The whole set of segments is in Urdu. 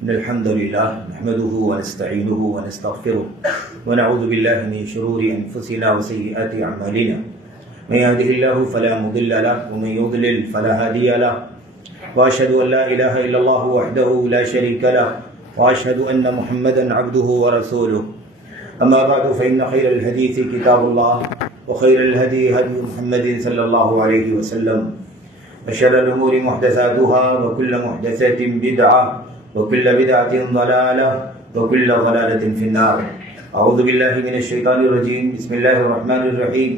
إن الحمد لله نحمده ونستعينه ونستغفره ونعوذ بالله من شرور أنفسنا وسيئات أعمالنا من يهده الله فلا مضل له ومن يضلل فلا هادي له وأشهد أن لا إله إلا الله وحده لا شريك له وأشهد أن محمدا عبده ورسوله أما بعد فإن خير الحديث كتاب الله وخير الهدي هدي محمد صلى الله عليه وسلم وشر الأمور محدثاتها وكل محدثة بدعة وكل بدعة ضلالة وكل ضلالة في النار. أعوذ بالله من الشيطان الرجيم. بسم الله الرحمن الرحيم.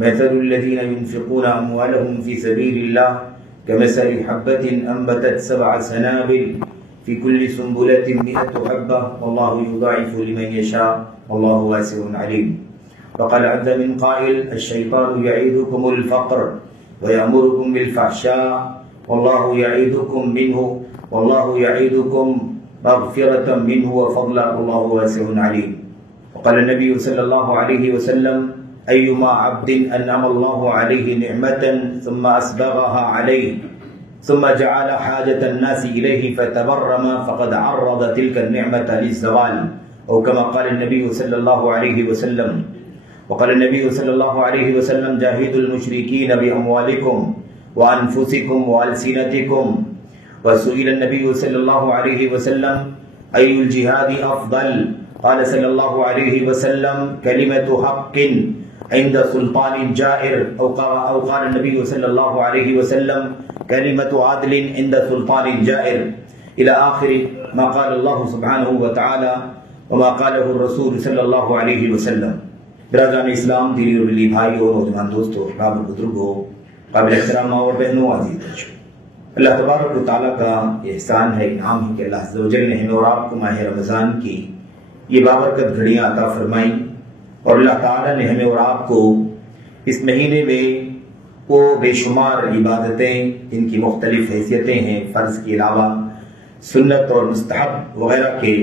مثل الذين ينفقون أموالهم في سبيل الله كمثل حبة أنبتت 7 سنابل في كل سنبلة 100 حبة والله يضاعف لمن يشاء والله واسع عليم. وقال عز من قائل الشيطان يعيدكم الفقر ويأمركم بالفحشاء والله يعيدكم منه والله يعيدكم مغفرة منه وفضلا والله واسع عليم. وقال النبي صلى الله عليه وسلم أيما عبد أنعم الله عليه نعمة ثم أسبغها عليه ثم جعل حاجة الناس إليه فتبرم فقد عرض تلك النعمة للزوال أو كما قال النبي صلى الله عليه وسلم. وقال النبي صلى الله عليه وسلم جاهدوا المشركين بأموالكم وأنفسكم وألسنتكم. وسئل النبي صلى الله عليه وسلم أي الجهاد أفضل؟ قال صلى الله عليه وسلم كلمة حق عند سلطان جائر أو قال النبي صلى الله عليه وسلم كلمة عدل عند سلطان جائر إلى آخر ما قال الله سبحانه وتعالى وما قاله الرسول صلى الله عليه وسلم. برادران اسلام، دینی اور دلی بھائیوں، نوجوان دوستوں، احباب اور بزرگوں، قابل احترام ماں اور بہنوں، عزیز بچوں، اللہ تبارک و تعالیٰ کا یہ احسان ہے، انعام ہے کہ اللہ عز و جل نے ہمیں اور آپ کو ماہ رمضان کی یہ بابرکت گھڑیاں عطا فرمائیں، اور اللہ تعالیٰ نے ہمیں اور آپ کو اس مہینے میں وہ بے شمار عبادتیں جن کی مختلف حیثیتیں ہیں، فرض کے علاوہ سنت اور مستحب وغیرہ کے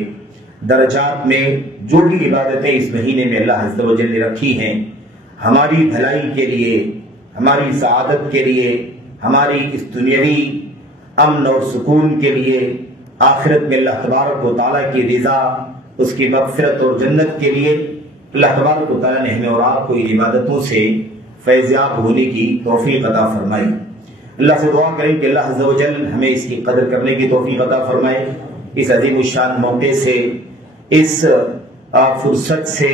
درجات میں جو بھی عبادتیں اس مہینے میں اللہ عز و جل نے رکھی ہیں، ہماری بھلائی کے لیے، ہماری سعادت کے لیے، ہماری اس دنیاوی امن اور سکون کے لیے، آخرت میں اللہ تبارک و تعالیٰ کی رضا، اس کی مغفرت اور جنت کے لیے اللہ تبارک و تعالیٰ نے ہمیں اور آپ کو ان عبادتوں سے فیضیاب ہونے کی توفیق عطا فرمائی. اللہ سے دعا کریں کہ اللہ عز و جل ہمیں اس کی قدر کرنے کی توفیق عطا فرمائے. اس عظیم الشان موقع سے، اس فرصت سے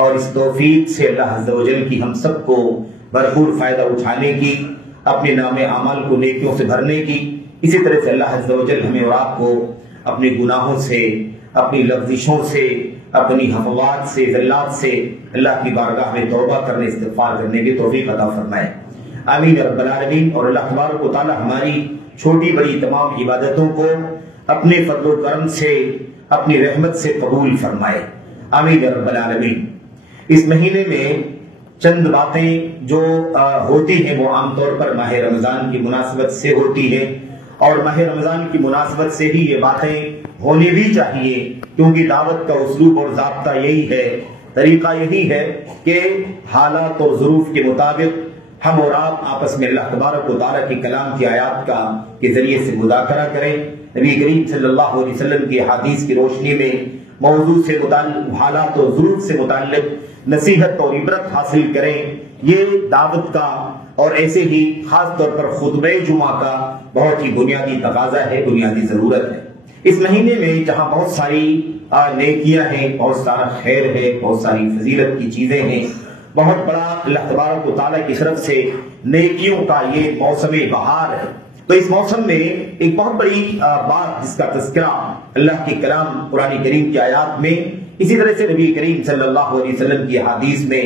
اور اس توفیق سے اللہ عز و جل کی ہم سب کو بھرپور فائدہ اٹھانے کی، اپنے نام اعمال کو نیکیوں سے بھرنے کی. اسی طرح سے اللہ عز و جل ہمیں اور آپ کو اپنے گناہوں سے، اپنی لغزشوں سے، اپنی حفوات سے، ذلات سے اللہ کی بارگاہ میں توبہ کرنے، استغفار کرنے کی توفیق عطا فرمائے. آمین رب العالمین. اور اللہ تبارک و تعالی ہماری چھوٹی بڑی تمام عبادتوں کو اپنے فضل و کرم سے، اپنی رحمت سے قبول فرمائے. آمین رب العالمین. اس مہینے میں چند باتیں جو ہوتی ہیں وہ عام طور پر ماہ رمضان کی مناسبت سے ہوتی ہیں، اور ماہ رمضان کی مناسبت سے ہی یہ باتیں ہونی بھی چاہیے، کیونکہ دعوت کا اسلوب اور ضابطہ یہی ہے، طریقہ یہی ہے کہ حالات اور ظروف کے مطابق ہم اور آپ آپس میں اللہ تبارک و تعالیٰ کی کلام کی آیات کے ذریعے سے مذاکرہ کریں، نبی کریم صلی اللہ علیہ وسلم کی حدیث کی روشنی میں موضوع سے متعلق، حالات اور ظروف سے متعلق نصیحت اور عبرت حاصل کریں. یہ دعوت کا اور ایسے ہی خاص طور پر خطبہ جمعہ کا بہت ہی بنیادی تقاضا ہے، بنیادی ضرورت ہے. اس مہینے میں جہاں بہت ساری نیکیاں ہیں، بہت سارا خیر ہے، بہت ساری فضیلت کی چیزیں ہیں، بہت بڑا اللہ تبارک و تعالیٰ کی طرف سے نیکیوں کا یہ موسم بہار ہے. تو اس موسم میں ایک بہت بڑی بات جس کا تذکرہ اللہ کے کلام قرآن کریم کی آیات میں، اسی طرح سے نبی کریم صلی اللہ علیہ وسلم کی حدیث میں،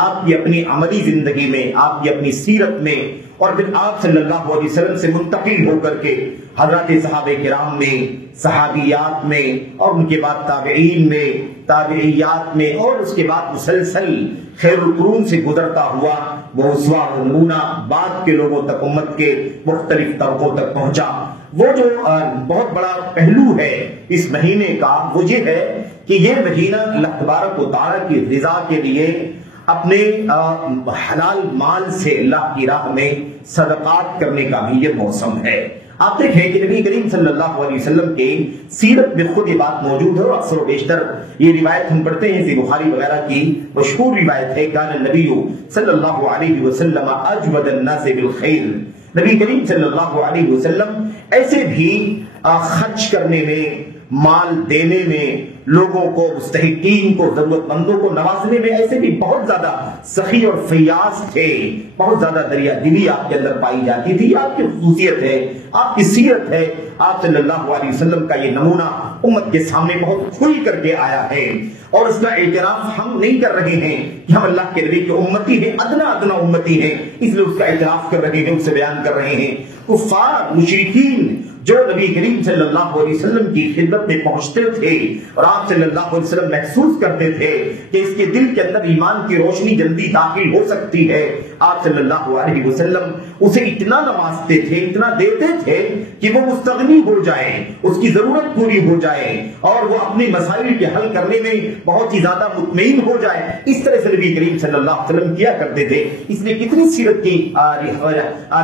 آپ کی اپنی عملی زندگی میں، آپ کی اپنی سیرت میں، اور پھر آپ صلی اللہ علیہ وسلم سے منتقل ہو کر کے حضرات صحابہ کرام میں، صحابیات میں، اور ان کے بعد تابعین میں، تابعیات میں، اور اس کے بعد مسلسل خیر القرون سے گزرتا ہوا وہ اسوہ و نمونہ بعد کے لوگوں تک، امت کے مختلف طبقوں تک پہنچا. وہ جو بہت بڑا پہلو ہے اس مہینے کا وہ یہ ہے کہ یہ مہینہ اللہ تبارک و تعالیٰ کی رضا کے لیے اپنے حلال مال سے اللہ کی راہ میں صدقات کرنے کا بھی یہ موسم ہے. آپ دیکھیں کہ نبی کریم صلی اللہ علیہ وسلم کے سیرت میں خود یہ بات موجود ہے، اور اکثر و بیشتر یہ روایت ہم پڑھتے ہیں صحیح بخاری وغیرہ کی مشہور روایت ہے، کان النبی صلی اللہ علیہ وسلم اجود الناس بالخیر، نبی کریم صلی اللہ علیہ وسلم ایسے بھی خرچ کرنے میں، مال دینے میں، لوگوں کو، مستحقین کو، ضرورت مندوں کو نوازنے میں ایسے بھی بہت زیادہ سخی اور فیاض تھے، بہت زیادہ دریا دلی آپ کے اندر پائی جاتی تھی۔ آپ کی خصوصیت ہے، آپ کی سیرت ہے، آپ صلی اللہ علیہ وسلم کا یہ نمونہ امت کے سامنے بہت کھل کر کے آیا ہے، اور اس کا اعتراف ہم نہیں کر رہے ہیں کہ ہم اللہ کے نبی کے امتی ہیں، ادنا امتی ہیں، اس لیے اس کا اعتراف کر رہے ہیں، اس سے بیان کر رہے ہیں۔ کفار، مشرکین جو نبی کریم صلی اللہ علیہ وسلم کی خدمت میں پہنچتے تھے اور آپ صلی اللہ علیہ وسلم محسوس کرتے تھے کہ اس کے دل کے اندر ایمان کی روشنی جلدی داخل ہو سکتی ہے، آپ صلی اللہ علیہ وسلم اسے اتنا نوازتے تھے، اتنا دیتے تھے کہ وہ مستغنی ہو جائے، اس کی ضرورت پوری ہو جائے، اور وہ اپنے مسائل کے حل کرنے میں بہت ہی زیادہ مطمئن ہو جائے۔ اس طرح سے نبی کریم صلی اللہ علیہ وسلم کیا کرتے تھے۔ اس لیے کتنی سیرت کی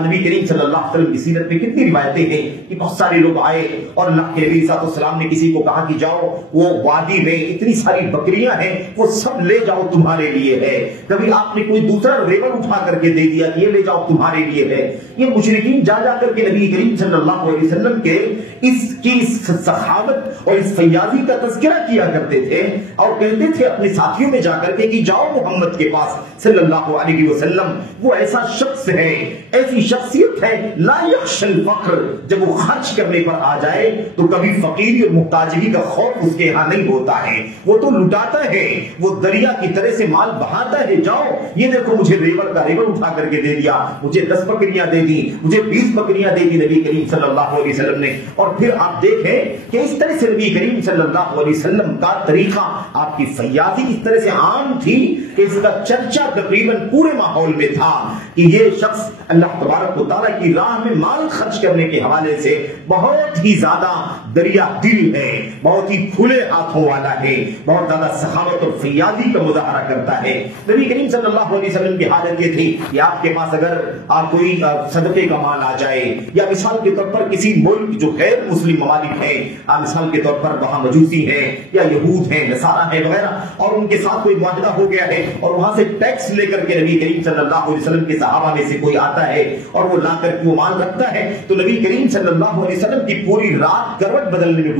نبی کریم صلی اللہ علیہ وسلم کی سیرت میں کتنی روایتیں ہیں کہ بہت سارے لوگ آئے اور اللہ کے نبی صلی اللہ علیہ وسلم نے کسی کو کہا کہ جاؤ وہ وادی میں اتنی ساری بکریاں ہیں، وہ سب لے جاؤ، تمہارے لیے ہے۔ کبھی آپ نے کوئی دوسرا ریوڑ اٹھا کر کے دے دیا کہ یہ لے جاؤ، تمہارے لیے ہے۔ یہ مشرکین جا کر کے نبی کریم صلی اللہ علیہ وسلم کے اس سخاوت اور اس فیاضی کا تذکرہ کیا کرتے تھے، اور کہتے تھے اپنے ساتھیوں میں جا کر کے کہ جاؤ محمد کے پاس صلی اللہ علیہ وسلم، وہ ایسا شخص ہے، ایسی شخصیت ہے، لا یخشى الفقر، جب وہ خرچ کرنے پر آ جائے تو کبھی فقیری اور محتاجگی کا خوف اس کے یہاں نہیں ہوتا ہے، وہ تو لٹاتا ہے، وہ دریا کی طرح سے مال بہاتا ہے۔ جاؤ یہ دیکھو مجھے ریوڑ کا ریوڑ اٹھا کر کے دے دیا، مجھے 10 بکریاں دے دی، مجھے 20 بکریاں دے دی نبی کریم صلی اللہ علیہ وسلم نے۔ اور پھر آپ دیکھیں کہ اس طرح سے نبی کریم صلی اللہ علیہ وسلم کا طریقہ، آپ کی فیاضی اس طرح سے عام تھی کہ اس کا چرچا تقریباً پورے ماحول میں تھا کہ یہ شخص اللہ تبارک و تعالیٰ کی راہ میں مال خرچ کرنے کے حوالے سے بہت ہی زیادہ دریا دل ہے، بہت ہی کھلے ہاتھوں والا ہے، بہت زیادہ سخاوت اور فیاضی کا مظاہرہ کرتا ہے۔ نبی کریم صلی اللہ علیہ وسلم کی حالت یہ تھی کہ آپ کے پاس اگر آپ کوئی صدقے کا مال آ جائے، یا مثال کے طور پر کسی ملک جو غیر مسلم ممالک ہیں، مثال کے طور پر وہاں مجوسی ہیں یا یہود ہیں، نصارہ ہیں وغیرہ، اور ان کے ساتھ کوئی معاہدہ ہو گیا ہے اور وہاں سے ٹیکس لے کر کے نبی کریم صلی اللہ علیہ وسلم کے صحابہ میں سے کوئی آتا ہے اور وہ لا کر کے وہ مال رکھتا ہے، تو نبی کریم صلی اللہ علیہ وسلم کی پوری رات کروٹ بدلنے میں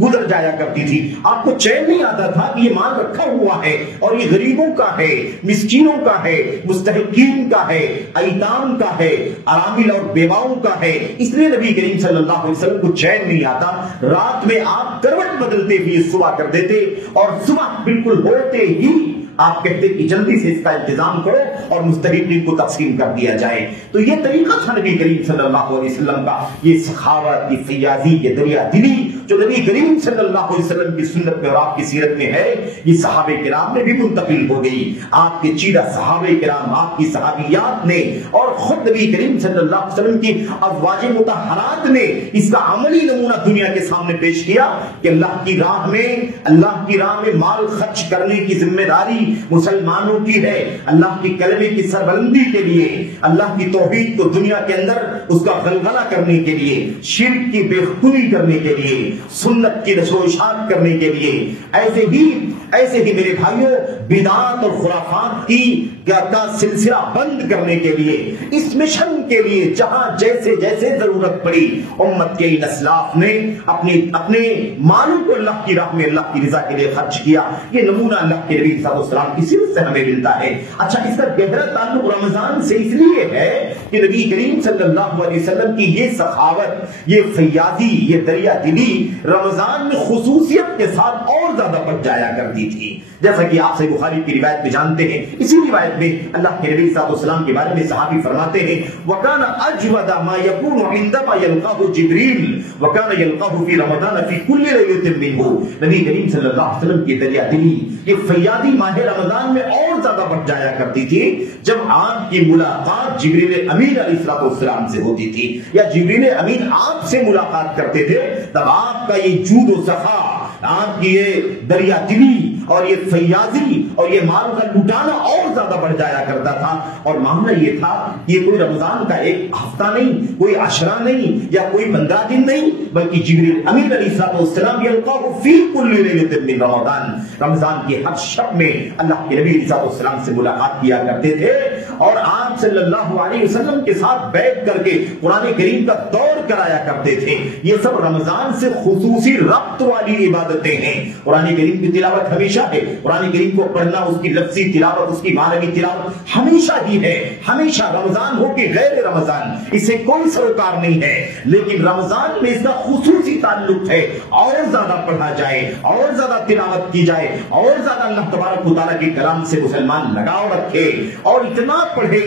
گزر جایا کرتی تھی۔ آپ کو چین نہیں آتا تھا کہ یہ مال رکھا ہوا ہے اور یہ غریبوں کا ہے، مسکینوں کا ہے، مستحقین کا ہے، ایتام کا ہے، ارامل اور بیواؤں کا ہے۔ اس لیے نبی کریم صلی اللہ علیہ وسلم کو چین نہیں آتا، رات میں آپ کروٹ بدلتے ہوئے صبح کر دیتے، اور صبح بالکل ہوتے ہی آپ کہتے کہ جلدی سے اس کا انتظام کرو اور مستحقین کو تقسیم کر دیا جائے۔ تو یہ طریقہ تھا نبی کریم صلی اللہ علیہ وسلم کا، یہ سخاوت، یہ فیاضی، یہ دریا دلی جو نبی کریم صلی اللہ علیہ وسلم کی سنت میں اور آپ کی سیرت میں ہے، یہ صحابہ کرام میں بھی منتقل ہو گئی۔ آپ کے چیرہ صحابہ کرام، آپ کی صحابیات نے اور خود نبی کریم صلی اللہ علیہ وسلم کی ازواج مطہرات نے اس کا عملی نمونہ دنیا کے سامنے پیش کیا کہ اللہ کی راہ میں مال خرچ کرنے کی ذمہ داری مسلمانوں کی ہے، اللہ کی کلمے کی سربلندی کے لیے، اللہ کی توحید کو دنیا کے اندر اس کا غلغلہ کرنے کے لیے، شرک کی بے خودی کرنے کے لیے، سنت کی نشر و اشاعت کرنے کے لیے، ایسے ہی میرے بھائیوں بدعات اور خرافات کی کا سلسلہ بند کرنے کے لیے، اس مشن کے لیے جہاں جیسے جیسے ضرورت پڑی، امت کے ان اسلاف نے اپنے مالوں کو اللہ کی راہ میں اللہ کی رضا کے لیے خرچ کیا۔ یہ نمونہ اللہ کے نبی صلی اللہ علیہ وسلم کی سیرت سے ہمیں ملتا ہے۔ اچھا، اس کا گہرا تعلق رمضان سے اس لیے ہے کہ نبی کریم صلی اللہ علیہ وسلم کی یہ سخاوت، یہ فیاضی، یہ دریا دلی رمضان میں خصوصیت کے ساتھ اور زیادہ بڑھ جایا کرتی تھی، جیسا کہ آپ صحیح بخاری کی روایت میں جانتے ہیں۔ اسی روایت میں اللہ کے نبی صلی اللہ علیہ وسلم کے بارے میں صحابی فرماتے ہیں وَكَانَ أَجْوَدَ مَا يَكُونُ عِنْدَمَا يَلْقَاهُ جِبْرِيلُ وَكَانَ يَلْقَاهُ فِي رَمَضَانَ فِي كُلِّ لَيْلَةٍ مِّنْهُ۔ نبی کریم صلی اللہ علیہ وسلم کی دریا دلی، یہ فیاضی ماہ رمضان میں اور زیادہ بڑھ جایا کرتی تھی جب آپ کی ملاقات جبریل امین علیہ السلام سے ہوتی تھی، یا جبریل امین آپ سے ملاقات کرتے تھے، تب آپ کا یہ جود و سخا، آپ کی یہ دریا دلی اور یہ فیاضی اور یہ مال کا لٹانا اور زیادہ بڑھ جایا کرتا تھا. اور معاملہ یہ تھا یہ کوئی رمضان کا ایک ہفتہ نہیں, کوئی عشرہ نہیں, یا کوئی 15 دن نہیں, بلکہ جبریل امین علیہ السلام یلقاہ فی کل لیلۃ من رمضان, رمضان کے ہر شب میں اللہ کے نبی علیہ السلام سے ملاقات کیا کرتے تھے اور آپ صلی اللہ علیہ وسلم کے ساتھ بیٹھ کر کے قرآن کریم کا دور کرایا کرتے تھے. یہ سب رمضان سے خصوصی ربط والی عبادتیں ہیں. قرآن کریم کی تلاوت ہمیشہ ہے, قرآن کریم کو پڑھنا, اس کی لفظی تلاوت, اس کی معنوی تلاوت ہمیشہ ہی ہے, ہمیشہ, رمضان ہو کہ غیر رمضان, اسے کوئی سروکار نہیں ہے. لیکن رمضان میں اس کا خصوصی تعلق ہے, اور زیادہ پڑھا جائے, اور زیادہ تلاوت کی جائے, اور زیادہ اللہ تبارک و تعالیٰ کے کلام سے مسلمان لگاؤ رکھے, اور اتنا پڑھے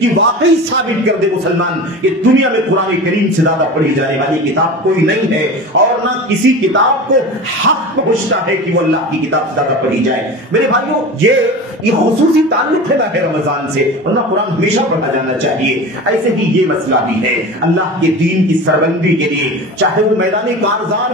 کہ واقعی ثابت کر دے مسلمان کہ دنیا میں قرآن کریم سے زیادہ پڑھی جانے والی کتاب کوئی نہیں ہے, اور نہ کسی کتاب کو حق پہنچتا ہے کہ وہ اللہ کی کتاب سے زیادہ پڑھی جائے. میرے بھائیوں, یہ خصوصی تعلق ہے نہ رمضان سے, ورنہ قرآن ہمیشہ پڑھا جانا چاہیے. ایسے ہی یہ مسئلہ بھی ہے اللہ کے دین کی سربلندی کے لیے, چاہے وہ میدانی کارزار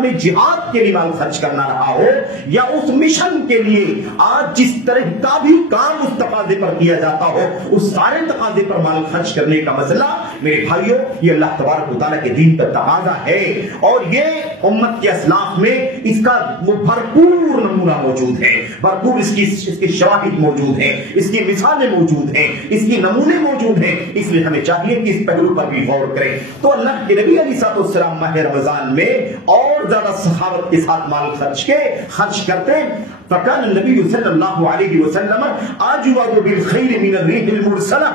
میں جہاد کے لیے مال خرچ کرنا رہا ہو, یا اس مشن کے لیے آج جس طرح کا بھی کام اس تقاضے پر کیا جاتا ہو, اس سارے تقاضے پر مال خرچ کرنے کا مسئلہ میرے بھائیوں یہ اللہ تبارک و تعالیٰ کے دین کا تقاضا ہے. اور یہ امت کے اسلاف میں اس کا بھرپور نمونہ موجود ہے, بھرپور اس کی شواہد موجود ہیں, اس کی مثالیں موجود ہیں, اس کی نمونے موجود ہیں. اس لیے ہمیں چاہیے کہ اس پہلو پر بھی غور کریں. تو اللہ کے نبی علیہ السلام ماہ رمضان میں اور زیادہ سخاوت کے ساتھ مال خرچ کرتے. فکان النبی صلی اللہ علیہ وسلم اجود بالخیر من الريح المرسلہ,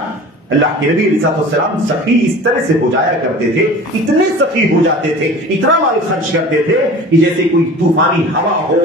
اللہ کے نبی علیہ السلام سخی اس طرح سے ہو جایا کرتے تھے, اتنے سخی ہو جاتے تھے, اتنا مال خرچ کرتے تھے کہ جیسے کوئی طوفانی ہوا ہو,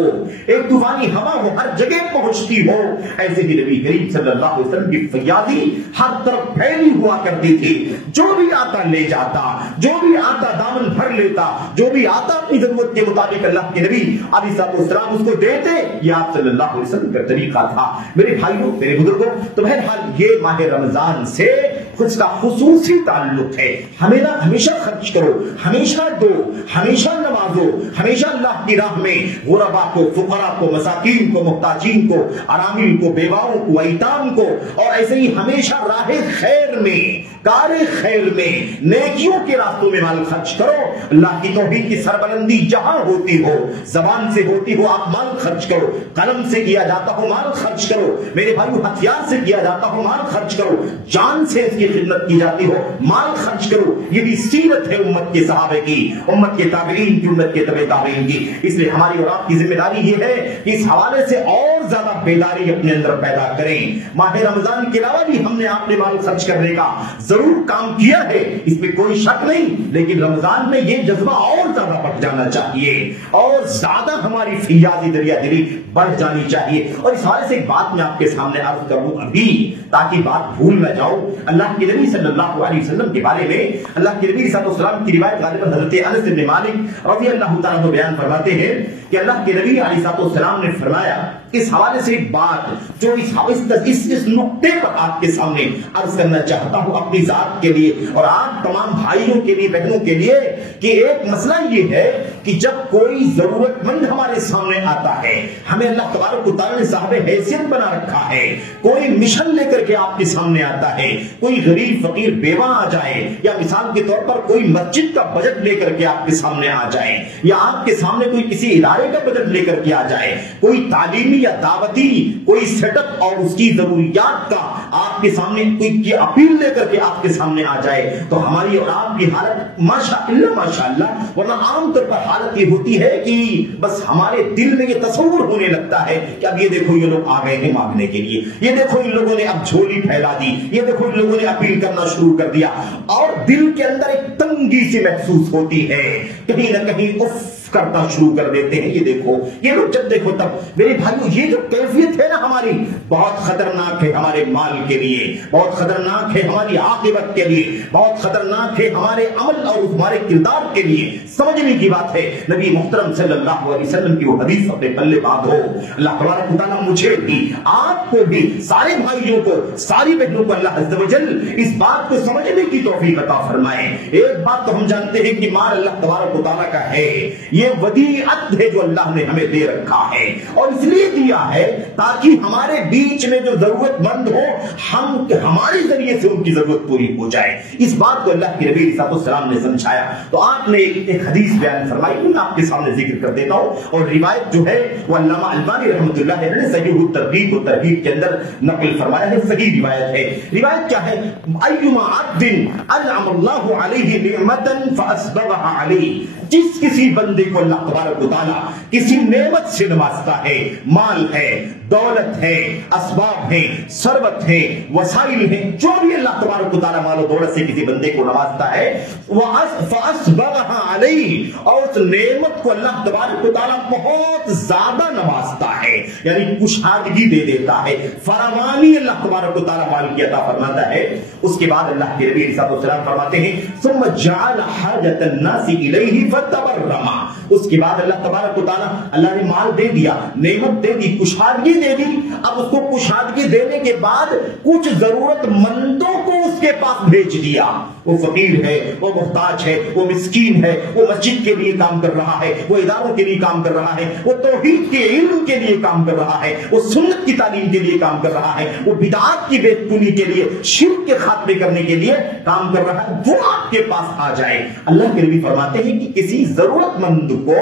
ایک طوفانی ہوا ہو ہر جگہ پہنچتی ہو, ایسے ہی نبی کریم صلی اللہ علیہ وسلم کی فیاضی ہر طرف پھیلی ہوا کرتی تھی. جو بھی آتا لے جاتا, جو بھی آتا دامن بھر لیتا, جو بھی آتا اپنی ضرورت کے مطابق اللہ کے نبی علیہ السلام اس کو دیتے. یہ آپ صلی اللہ علیہ وسلم کا طریقہ تھا. میرے بھائیوں, میرے بزرگوں, تو بہرحال یہ ماہ رمضان سے اس کا خصوصی تعلق ہے. ہمیشہ خرچ کرو, ہمیشہ دو, ہمیشہ نوازو, ہمیشہ اللہ کی راہ میں غربا کو, فقراء کو, مساکین کو, محتاجین کو, ارامل کو, بیواؤں کو, ایتام کو, اور ایسے ہی ہمیشہ راہ خیر میں, کار خیر میں, نیکیوں کے راستوں میں مال خرچ کرو. اللہ کی توحید کی سربلندی جہاں ہوتی ہو, زبان سے ہوتی ہو, آپ مال خرچ کرو. قلم سے کیا جاتا ہو مال خرچ کرو. میرے بھائیو, ہتھیار سے کیا جاتا ہو مال خرچ کرو. جان سے اس کی خدمت کی جاتی ہو مال خرچ کرو. یہ بھی سیرت ہے امت کے صحابہ کی, امت کے تابعین کی, امت کے تبع تابعین کی. اس لیے ہماری اور آپ کی ذمہ داری یہ ہے کہ اس حوالے سے اور زیادہ بیداری اپنے اندر پیدا کریں. ماہ رمضان کے علاوہ بھی ہم نے آپ نے مال خرچ کرنے کا ضرور کام کیا ہے, اس میں کوئی شک نہیں, لیکن رمضان میں یہ جذبہ اور زیادہ بڑھ جانا چاہیے, اور زیادہ ہماری فیاضی دریا دلی بڑھ جانی چاہیے. اور اس حوالے سے ایک بات میں آپ کے سامنے عرض کروں ابھی, تاکہ بات بھول نہ جاؤ. اللہ کے نبی صلی اللہ علیہ وسلم کے بارے میں اللہ کے نبی صلی اللہ علیہ وسلم کی روایت غالباً حضرت انس بن مالک رضی اللہ تعالیٰ عنہ بیان فرماتے ہیں کہ اللہ کے نبی علیہ السلام نے فرمایا, اس حوالے سے ایک بات جو اس نقطے پر آپ کے سامنے عرض کرنا چاہتا ہوں اپنی ذات کے لیے اور آپ تمام بھائیوں کے لیے, بہنوں کے لیے, کہ ایک مسئلہ یہ ہے کہ جب کوئی ضرورت مند ہمارے سامنے آتا ہے, ہمیں اللہ تبارک و تعالیٰ نے صاحب حیثیت بنا رکھا ہے, کوئی مشن لے کر کے آپ کے سامنے آتا ہے, کوئی غریب فقیر بیوہ آ جائے, یا مثال کے طور پر کوئی مسجد کا بجٹ لے کر کے آپ کے سامنے آ جائے, یا آپ کے سامنے کوئی کسی ادارے کا بجٹ لے کر کے آ جائے, کوئی تعلیمی یا دعوتی کوئی سیٹ اپ اور اس کی ضروریات کا آپ کے سامنے کوئی اپیل لے کر کے آپ کے سامنے آ جائے, تو ہماری اور آپ کی حالت ماشاءاللہ, ورنہ عام طور پر حالت یہ ہوتی ہے کہ بس ہمارے دل میں یہ تصور ہونے لگتا ہے کہ اب یہ دیکھو یہ لوگ آ گئے ہیں مانگنے کے لیے, یہ دیکھو ان لوگوں نے اب جھولی پھیلا دی, یہ دیکھو ان لوگوں نے اپیل کرنا شروع کر دیا, اور دل کے اندر ایک تنگی سی محسوس ہوتی ہے, کہیں نہ کہیں اف کرنا شروع کر دیتے ہیں. یہ دیکھو یہ لوگ جب دیکھو تب. میرے بھائیو, یہ جو کیفیت ہے نا ہماری, بہت خطرناک ہے ہمارے مال کے لیے, بہت خطرناک ہے ہماری عاقبت کے لیے, بہت خطرناک ہے ہمارے عمل اور ہمارے کردار کے لیے. سمجھنے کی بات ہے. نبی محترم صلی اللہ علیہ وسلم کی وہ حدیث اپنے پلے باندھ ہو. اللہ تبارک و تعالیٰ مجھے بھی, آپ کو بھی, سارے بھائیوں کو, ساری بہنوں کو اللہ عز و جل اس بات کو سمجھنے کی توفیق عطا فرمائے. ایک بات تو ہم جانتے ہیں کہ مال اللہ تبارک و تعالیٰ کا ہے, یہ ودیعت ہے جو اللہ نے ہمیں دے رکھا ہے، اور اس لیے دیا ہے تاکہ ہمارے بیچ میں جو ضرورت مند ہو ہمارے ذریعے سے ان کی ضرورت پوری ہو جائے۔ اس بات کو اللہ کے نبی صلی اللہ علیہ وسلم نے سمجھایا۔ تو آپ نے ایک حدیث بیان فرمائی، میں آپ کے سامنے ذکر کر دیتا ہوں، اور روایت جو ہے وہ علامہ البانی رحمۃ اللہ علیہ نے صحیح الترغیب و ترغیب کے اندر نقل فرمایا ہے، صحیح روایت ہے۔ روایت کیا ہے؟ ایما عبد انعم اللہ علیہ نعمتا فاسبغها علیہ، جس کسی بندے کو اللہ تبارک و تعالیٰ کسی نعمت سے نوازتا ہے، مال ہے، دولت ہے، اسباب ہیں، ثروت ہے، وسائل ہیں، جو بھی اللہ تبارک و تعالیٰ مال و دولت سے کسی بندے کو نوازتا ہے، فَأَصْبَغَهَا عَلَيْهِ، اور اس نعمت کو اللہ تبارک و تعالیٰ بہت زیادہ نوازتا ہے، یعنی کشادگی دے دیتا ہے، فراوانی اللہ تبارک و تعالیٰ مال کی عطا فرماتا ہے۔ اس کے بعد اللہ کے نبی صلی اللہ علیہ وسلم فرماتے ہیں ثم جعل حاجت الناس الیہ فتبرما، اس کے بعد اللہ تبارک و تعالیٰ، اللہ نے مال دے دیا، نعمت دے دی، کشادگی دے دی، اب اس کو کشادگی دینے کے بعد کچھ ضرورت مندوں کو اس کے پاس بھیج دیا۔ وہ فقیر ہے، وہ محتاج ہے، وہ مسکین ہے، وہ مسجد کے لیے کام کر رہا ہے، وہ اداروں کے لیے کام کر رہا ہے، وہ توحید کے علم کے لیے کام کر رہا ہے، وہ سنت کی تعلیم کے لیے کام کر رہا ہے، وہ بدعات کی بے پنی کے لیے، شرک کے خاتمے کرنے کے لیے کام کر رہا ہے، وہ آپ کے پاس آ جائے۔ اللہ کے نبی فرماتے ہیں کہ کسی ضرورت مند کو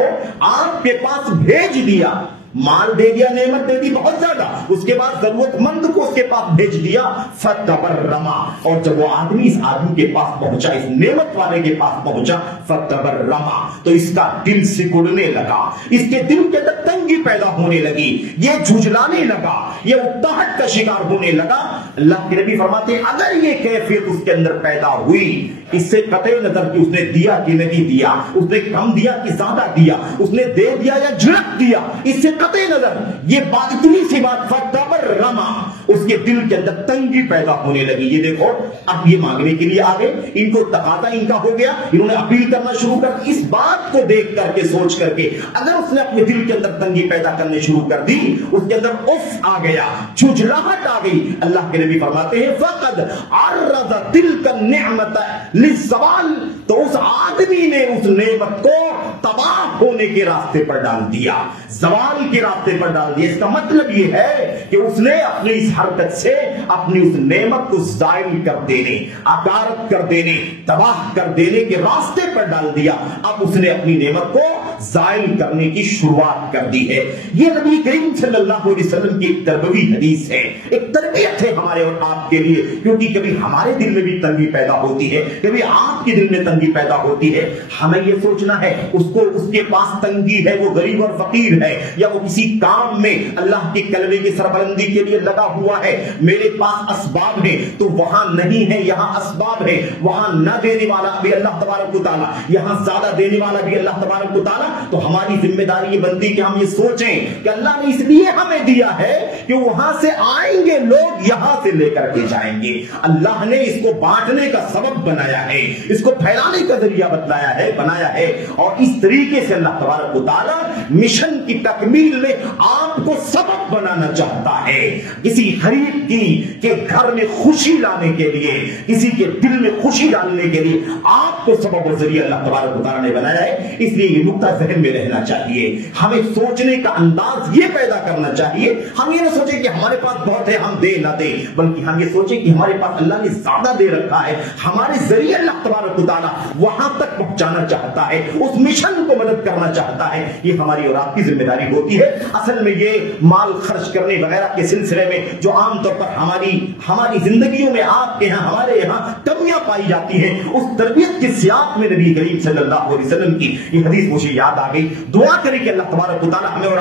آپ کے پاس بھیج دیا، مال دے دیا، نعمت دے دی بہت زیادہ، اس کے بعد ضرورت مند کو اس کے پاس بھیج دیا، فتبرما، اور جب وہ آدمی اس آدمی کے پاس پہنچا، اس نعمت والے کے پاس پہنچا، فتبرما، تو اس کا دل سکڑنے لگا، اس کے دل کے اندر تنگی پیدا ہونے لگی، یہ جھجلانے لگا، یہ اکتاہٹ کا شکار ہونے لگا۔ اللہ کے نبی فرماتے ہیں اگر یہ کیفیت اس کے اندر پیدا ہوئی، اس سے قطع نظر کہ اس نے دیا کہ نہیں دیا، اس نے کم دیا کہ زیادہ دیا، اس نے دے دیا یا جھڑک دیا، اس سے قطع نظر یہ بات، اتنی سی بات، فتبرما، اس کے دل کے اندر تنگی پیدا ہونے لگی۔ یہ دیکھو اب یہ مانگنے کے لیے آگے، ان کو تقاضا ان کا ہو گیا، انہوں نے اپیل کرنا شروع کر دی۔ اس بات کو دیکھ کر کے، سوچ کر کے، اگر اس نے اپنے دل کے اندر تنگی پیدا کرنے شروع کر دی، اس کے اندر اف آ گیا، جھجلاہٹ آ گئی، اللہ کے نبی فرماتے ہیں فقد عرض تلک النعمت للزوال، تو اس آدمی نے اس نعمت کو تباہ ہونے کے راستے پر ڈال دیا، زوال کے راستے پر ڈال دیا۔ اس کا مطلب یہ ہے کہ اس نے اپنی اس حرکت سے اپنی اس نعمت کو زائل کر دینے، اکارت کر دینے، تباہ کر دینے کے راستے پر ڈال دیا۔ اب اس نے اپنی نعمت کو زائل کرنے کی شروعات کر دی ہے۔ یہ نبی کریم صلی اللہ علیہ وسلم کی ایک تربوی حدیث ہے، ایک تربیت ہے ہمارے اور آپ کے لیے، کیونکہ کبھی ہمارے دل میں بھی تنگی پیدا ہوتی ہے، کبھی آپ کے دل میں تنگی پیدا ہوتی ہے۔ ہمیں یہ سوچنا ہے اس کو، اس کے پاس تنگی ہے، وہ غریب اور فقیر ہے، یا وہ کسی کام میں اللہ کے کلمے کی سربلندی کے لیے لگا ہوا ہے، میرے پاس اسباب ہیں تو وہاں نہیں ہے، یہاں اسباب ہے، وہاں نہ دینے والا بھی اللہ تبارک و تعالیٰ، یہاں زیادہ دینے والا بھی اللہ تبارک و تعالیٰ۔ تو ہماری ذمہ داری یہ بنتی کہ ہم یہ سوچیں کہ اللہ نے اس لیے ہمیں دیا ہے کہ وہاں سے آئیں گے لوگ، یہاں سے لے کر کے جائیں گے۔ اللہ نے اس کو بانٹنے کا سبب بنایا ہے، اس کو پھیلانے کا ذریعہ بنایا ہے، اور اس طریقے سے اللہ تبارک و تعالیٰ مشن کی تکمیل میں آپ کو سبب بنانا چاہتا ہے۔ کسی غریب کی کے گھر میں خوشی لانے کے لیے، کسی کے دل میں خوشی ڈالنے کے لیے آپ کو سبب و ذریعہ اللہ تبارک و تعالیٰ نے بنایا ہے۔ اس لیے یہ نقطہ ذہن میں رہنا چاہیے، ہمیں سوچنے کا انداز یہ پیدا کرنا چاہیے۔ ہم یہ نہ سوچیں کہ ہمارے پاس بہت ہے ہم دے نہ دیں، بلکہ ہم یہ سوچیں کہ ہمارے پاس اللہ نے زیادہ دے رکھا ہے، ہمارے ذریعے اللہ تبارک و تعالیٰ وہاں تک پہنچانا چاہتا ہے، اس مشن کو مدد کرنا چاہتا ہے۔ یہ ہماری اور آپ کی ذمہ داری ہوتی ہے۔ اصل میں یہ مال خرچ کرنے وغیرہ کے سلسلے میں جو عام طور پر ہماری زندگیوں میں، آپ کے یہاں ہمارے یہاں کمیاں پائی جاتی ہیں، اس تربیت کے سیاق میں نبی کریم صلی اللہ علیہ وسلم کی یہ حدیث مجھے یاد آ گئی۔ دعا کریں کہ اللہ تبارک و تعالیٰ ہمیں اور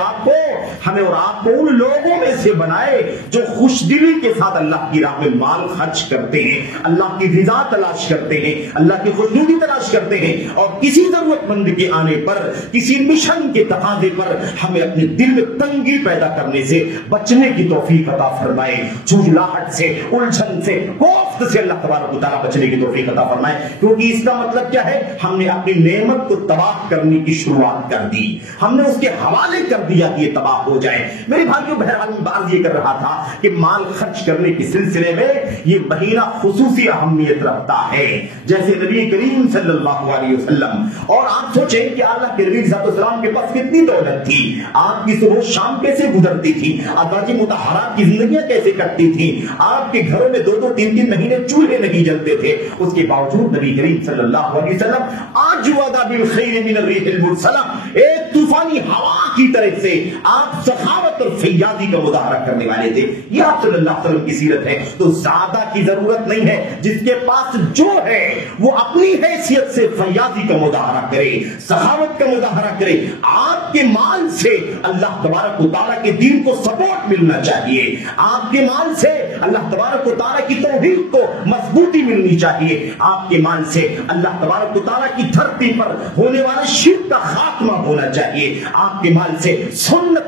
آپ کو ان لوگوں میں سے بنائے جو خوش دلی کے ساتھ اللہ کی راہ میں مال خرچ کرتے ہیں، اللہ کی رضا تلاش کرتے ہیں، اللہ کی خوشنودی تلاش کرتے ہیں، اور کسی ضرورت مند کے آنے پر، کسی مشن کے تقاضے پر ہمیں اپنے دل میں تنگی پیدا کرنے سے بچنے کی توفیق عطا فرمائے، جھجلاہٹ سے، الجھن سے، خوف بخت سے اللہ تبارک و تعالیٰ بچنے کی توفیق عطا فرمائے، کیونکہ اس کا مطلب کیا ہے؟ ہم نے اپنی نعمت کو تباہ کرنے کی شروعات کر دی، ہم نے اس کے حوالے کر دیا کہ یہ تباہ ہو جائے۔ میرے بھائیوں بہرحال میں بات یہ کر رہا تھا کہ مال خرچ کرنے کے سلسلے میں یہ مہینہ خصوصی اہمیت رکھتا ہے، جیسے نبی کریم صلی اللہ علیہ وسلم، اور آپ سوچیں کہ اللہ کے نبی صلی اللہ علیہ وسلم کے پاس کتنی دولت تھی، آپ کی صبح شام کیسے گزرتی تھی، ازواج مطہرات کی زندگیاں کیسے کٹتی تھی، آپ کے گھروں میں 2-2 3-3 مہینے چولہے نہیں جلتے تھے، اس کے باوجود نبی کریم صلی اللہ علیہ وسلم آج وعدہ بالخیر من الريح المرسلہ، ایک طوفانی ہوا کی طرف سے آپ سخاوت اور فیاضی کا مظاہرہ کرنے والے تھے۔ یہ آپ صلی اللہ علیہ وسلم کی سیرت ہے، تو زیادہ کی ضرورت نہیں ہے، جس کے پاس جو ہے وہ اپنی حیثیت سے فیاضی کا مظاہرہ کرے، سخاوت کا مظاہرہ کرے۔ آپ کے مال سے اللہ تبارک و تعالیٰ کے دین کو سپورٹ ملنا چاہیے، آپ کے مال سے اللہ تبارک و تعالیٰ کی توحید کو مضبوطی ملنی چاہیے، آپ کے مال سے اللہ تبارک و تعالیٰ کی دھرتی پر ہونے والے شرک کا خاتمہ ہونا چاہیے، آپ کے مال سے سنت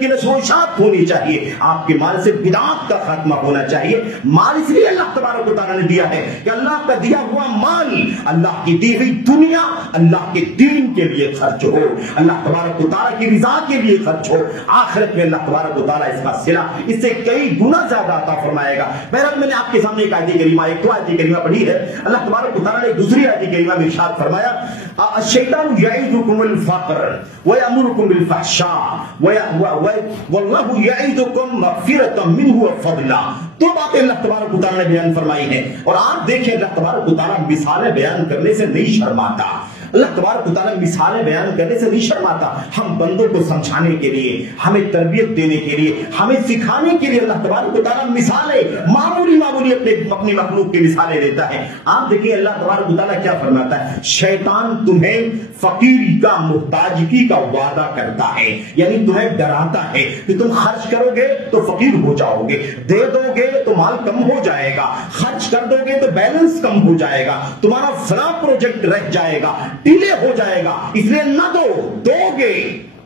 کی نشر و اشاعت ہونی چاہیے، آپ کے مال سے بدعات کا خاتمہ ہونا چاہیے۔ مال اس لیے اللہ تبارک و تعالیٰ نے دیا ہے کہ اللہ کا دیا ہوا مال اللہ کی دی ہوئی دنیا اللہ کے دین کے لیے خرچ ہو، اللہ تبارک و تعالیٰ کی رضا کے لیے خرچ ہو، آخرت میں اللہ تبارک و تعالیٰ اس کا صلہ اس سے کئی گنا زیادہ عطا فرمائے گا۔ بہرحال میں نے آپ کے سامنے ایک آیت کریمہ، ایک تو آیت کریمہ پڑھی ہے، اللہ تبارک و تعالیٰ نے ایک دوسری آیت کریمہ میں ارشاد فرمایا الشیطان یعدکم الفقر ویأمرکم بالفحشاء واللہ یعدکم مغفرۃ منہ وفضلا۔ دو باتیں اللہ تبارک و تعالیٰ نے بیان فرمائی ہیں، اور آپ دیکھیں اللہ تبارک و تعالیٰ مثالیں بیان کرنے سے نہیں شرماتا، اللہ تبارک و تعالیٰ مثالیں بیان کرنے سے نہیں شرماتا۔ ہم بندوں کو سمجھانے کے لیے، ہمیں تربیت دینے کے لیے، ہمیں سکھانے کے لیے اللہ تبارک و تعالیٰ مثالیں معمولی اپنی مخلوق کی مثالیں دیتا ہے۔ آپ دیکھیں اللہ تبارک و تعالیٰ کیا فرماتا ہے، شیطان تمہیں فقیری کا، محتاجگی کا وعدہ کرتا ہے، یعنی تمہیں ڈراتا ہے کہ تم خرچ کرو گے تو فقیر ہو جاؤ گے، دے دو گے تو مال کم ہو جائے گا، خرچ کر دو گے تو بیلنس کم ہو جائے گا، تمہارا فلاں پروجیکٹ رہ جائے گا، ڈیلے ہو جائے گا، اس لیے نہ دو گے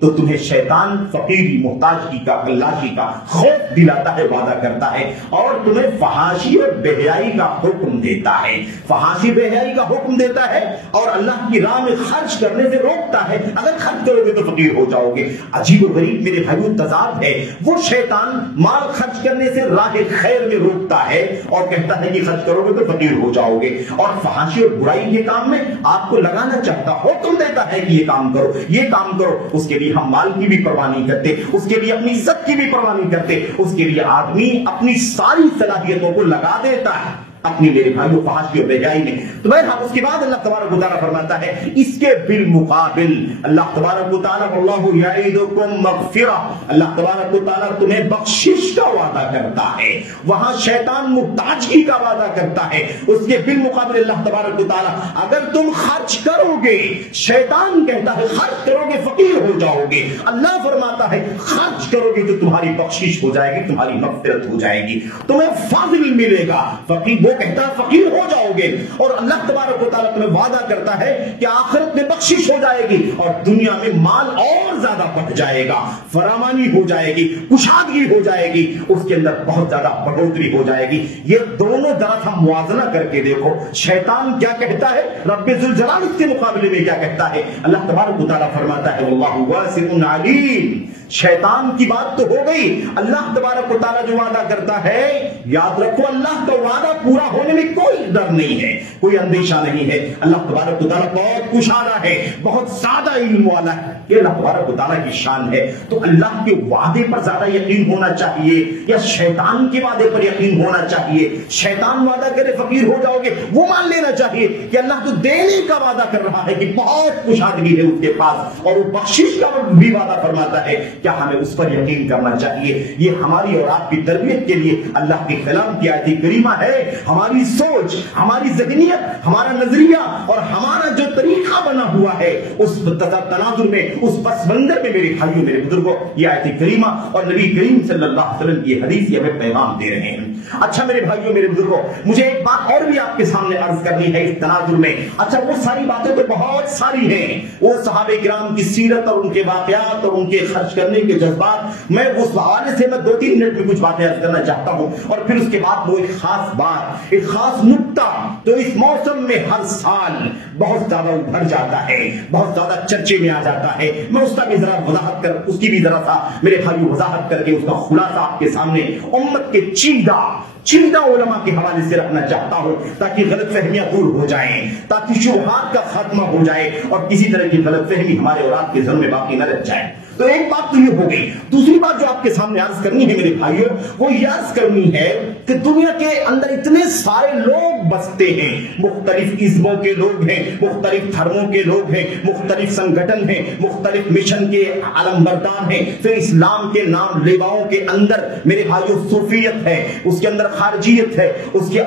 تو تمہیں شیطان فقیری، محتاجگی کا، کلاشی کا خوف دلاتا ہے، وعدہ کرتا ہے، اور تمہیں فحاشی اور بے حیائی کا حکم دیتا ہے، فحاشی بے حیائی کا حکم دیتا ہے، اور اللہ کی راہ میں خرچ کرنے سے روکتا ہے، اگر خرچ کرو گے تو فقیر ہو جاؤ گے۔ عجیب و غریب میرے بھائیوں تضاد ہے، وہ شیطان مال خرچ کرنے سے راہ خیر میں روکتا ہے اور کہتا ہے کہ خرچ کرو گے تو فقیر ہو جاؤ گے، اور فحاشی اور برائی کے کام میں آپ کو لگانا چاہتا، حکم دیتا ہے کہ یہ کام کرو، یہ کام کرو، اس کے لیے ہم مال کی بھی پرواہ نہیں کرتے، اس کے لیے اپنی عزت کی بھی پرواہ نہیں کرتے، اس کے لیے آدمی اپنی ساری صلاحیتوں کو لگا دیتا ہے اپنی میرے بھائیوں فحاشی اور بے حیائی میں۔ تو بہرحال اس کے بعد اللہ تبارک و تعالیٰ فرماتا ہے اس کے بالمقابل اللہ تبارک و تعالیٰ واللہ یعدکم مغفرہ، اللہ تبارک و تعالیٰ تمہیں بخشش کا وعدہ کرتا ہے، وہاں شیطان محتاجگی کا وعدہ کرتا ہے، اس کے بالمقابل اللہ تبارک و تعالیٰ اگر تم خرچ کرو گے، شیطان کہتا ہے خرچ کرو گے فقیر ہو جاؤ گے، اللہ فرماتا ہے خرچ کرو گے تو تمہاری بخشش ہو جائے گی، تمہاری مغفرت ہو جائے گی، تمہیں فضل ملے گا، فقیر کہتا ہے فقیر ہو جاؤ گے، اور اللہ تبارک و تعالیٰ تمہیں وعدہ کرتا ہے کہ آخرت میں بخشش ہو جائے گی اور دنیا میں مال اور زیادہ بڑھ جائے گا، فراوانی ہو جائے گی، کشادگی ہو جائے گی، اس کے اندر بہت زیادہ بڑھوتری ہو جائے گی۔ یہ دونوں ذرا سا موازنہ کر کے دیکھو، شیطان کیا کہتا ہے، رب ذوالجلال اس کے مقابلے میں کیا کہتا ہے۔ اللہ تبارک و تعالیٰ فرماتا ہے واللہ واسع علیم، شیطان کی بات تو ہو گئی، اللہ تبارک و تعالیٰ جو وعدہ کرتا ہے، یاد رکھو اللہ کا وعدہ پورا ہونے میں کوئی ڈر نہیں ہے، کوئی اندیشہ نہیں ہے، اللہ تبارک و تعالیٰ بہت کشادہ ہے، بہت زیادہ علم والا ہے، یہ اللہ تبارک و تعالیٰ کی شان ہے۔ تو اللہ کے وعدے پر زیادہ یقین ہونا چاہیے یا شیطان کے وعدے پر یقین ہونا چاہیے؟ شیطان وعدہ کرے فقیر ہو جاؤ گے، وہ مان لینا چاہیے کہ اللہ تو دینے کا وعدہ کر رہا ہے، کہ بہت کشادگی ہے اس کے پاس اور وہ بخشش کا بھی وعدہ فرماتا ہے، کیا ہمیں اس پر یقین کرنا چاہیے؟ یہ ہماری اور آپ کی تربیت کے لیے اللہ کے کلام کی آیت کریمہ ہے، ہماری سوچ، ہماری ذہنیت، ہمارا نظریہ اور ہمارا جو طریقہ بنا ہوا ہے اس تناظر میں، اس پس منظر میں میرے بھائیوں میرے بزرگوں یہ آیت کریمہ اور نبی کریم صلی اللہ علیہ وسلم کی حدیث یہ ہمیں پیغام دے رہے ہیں۔ اچھا میرے بھائیوں میرے بزرگوں، مجھے ایک بات اور بھی آپ کے سامنے عرض کرنی ہے اس تناظر میں۔ اچھا وہ ساری باتیں تو بہت ساری ہیں، وہ صحابہ کرام کی سیرت اور ان کے واقعات اور ان کے خرچ کرنے کرنے کے جذبات، میں اس حوالے سے میں 2-3 منٹ میں کچھ باتیں عرض کرنا چاہتا ہوں، اور پھر اس کے بعد وہ ایک خاص بات، ایک خاص نکتہ تو اس موسم میں ہر سال بہت زیادہ ابھر جاتا ہے، بہت زیادہ چرچے میں آ جاتا ہے، میں اس کا بھی ذرا وضاحت کر، اس کی بھی ذرا سا میرے بھائی وضاحت کر کے اس کا خلاصہ آپ کے سامنے امت کے چیدہ علماء کے حوالے سے رکھنا چاہتا ہوں، تاکہ غلط فہمیاں دور ہو جائیں، تاکہ شبہات کا خاتمہ ہو جائے اور کسی طرح کی غلط فہمی ہمارے اور آپ کے ذہن میں باقی نہ رہ جائے۔ تو ایک بات تو یہ ہو گئی۔ دوسری بات جو آپ کے سامنے عرض کرنی ہے میرے بھائیوں، وہ یہ عرض کرنی ہے کہ دنیا کے اندر اتنے سارے لوگ بستے ہیں، مختلف عزموں کے لوگ ہیں، مختلف دھرموں کے لوگ ہیں، مختلف سنگٹن ہیں، مختلف مشن کے علمبردار ہیں۔ پھر اسلام کے نام لیواؤں کے اندر میرے بھائیوں صوفیت ہے، اس کے اندر خارجیت ہے، اس کے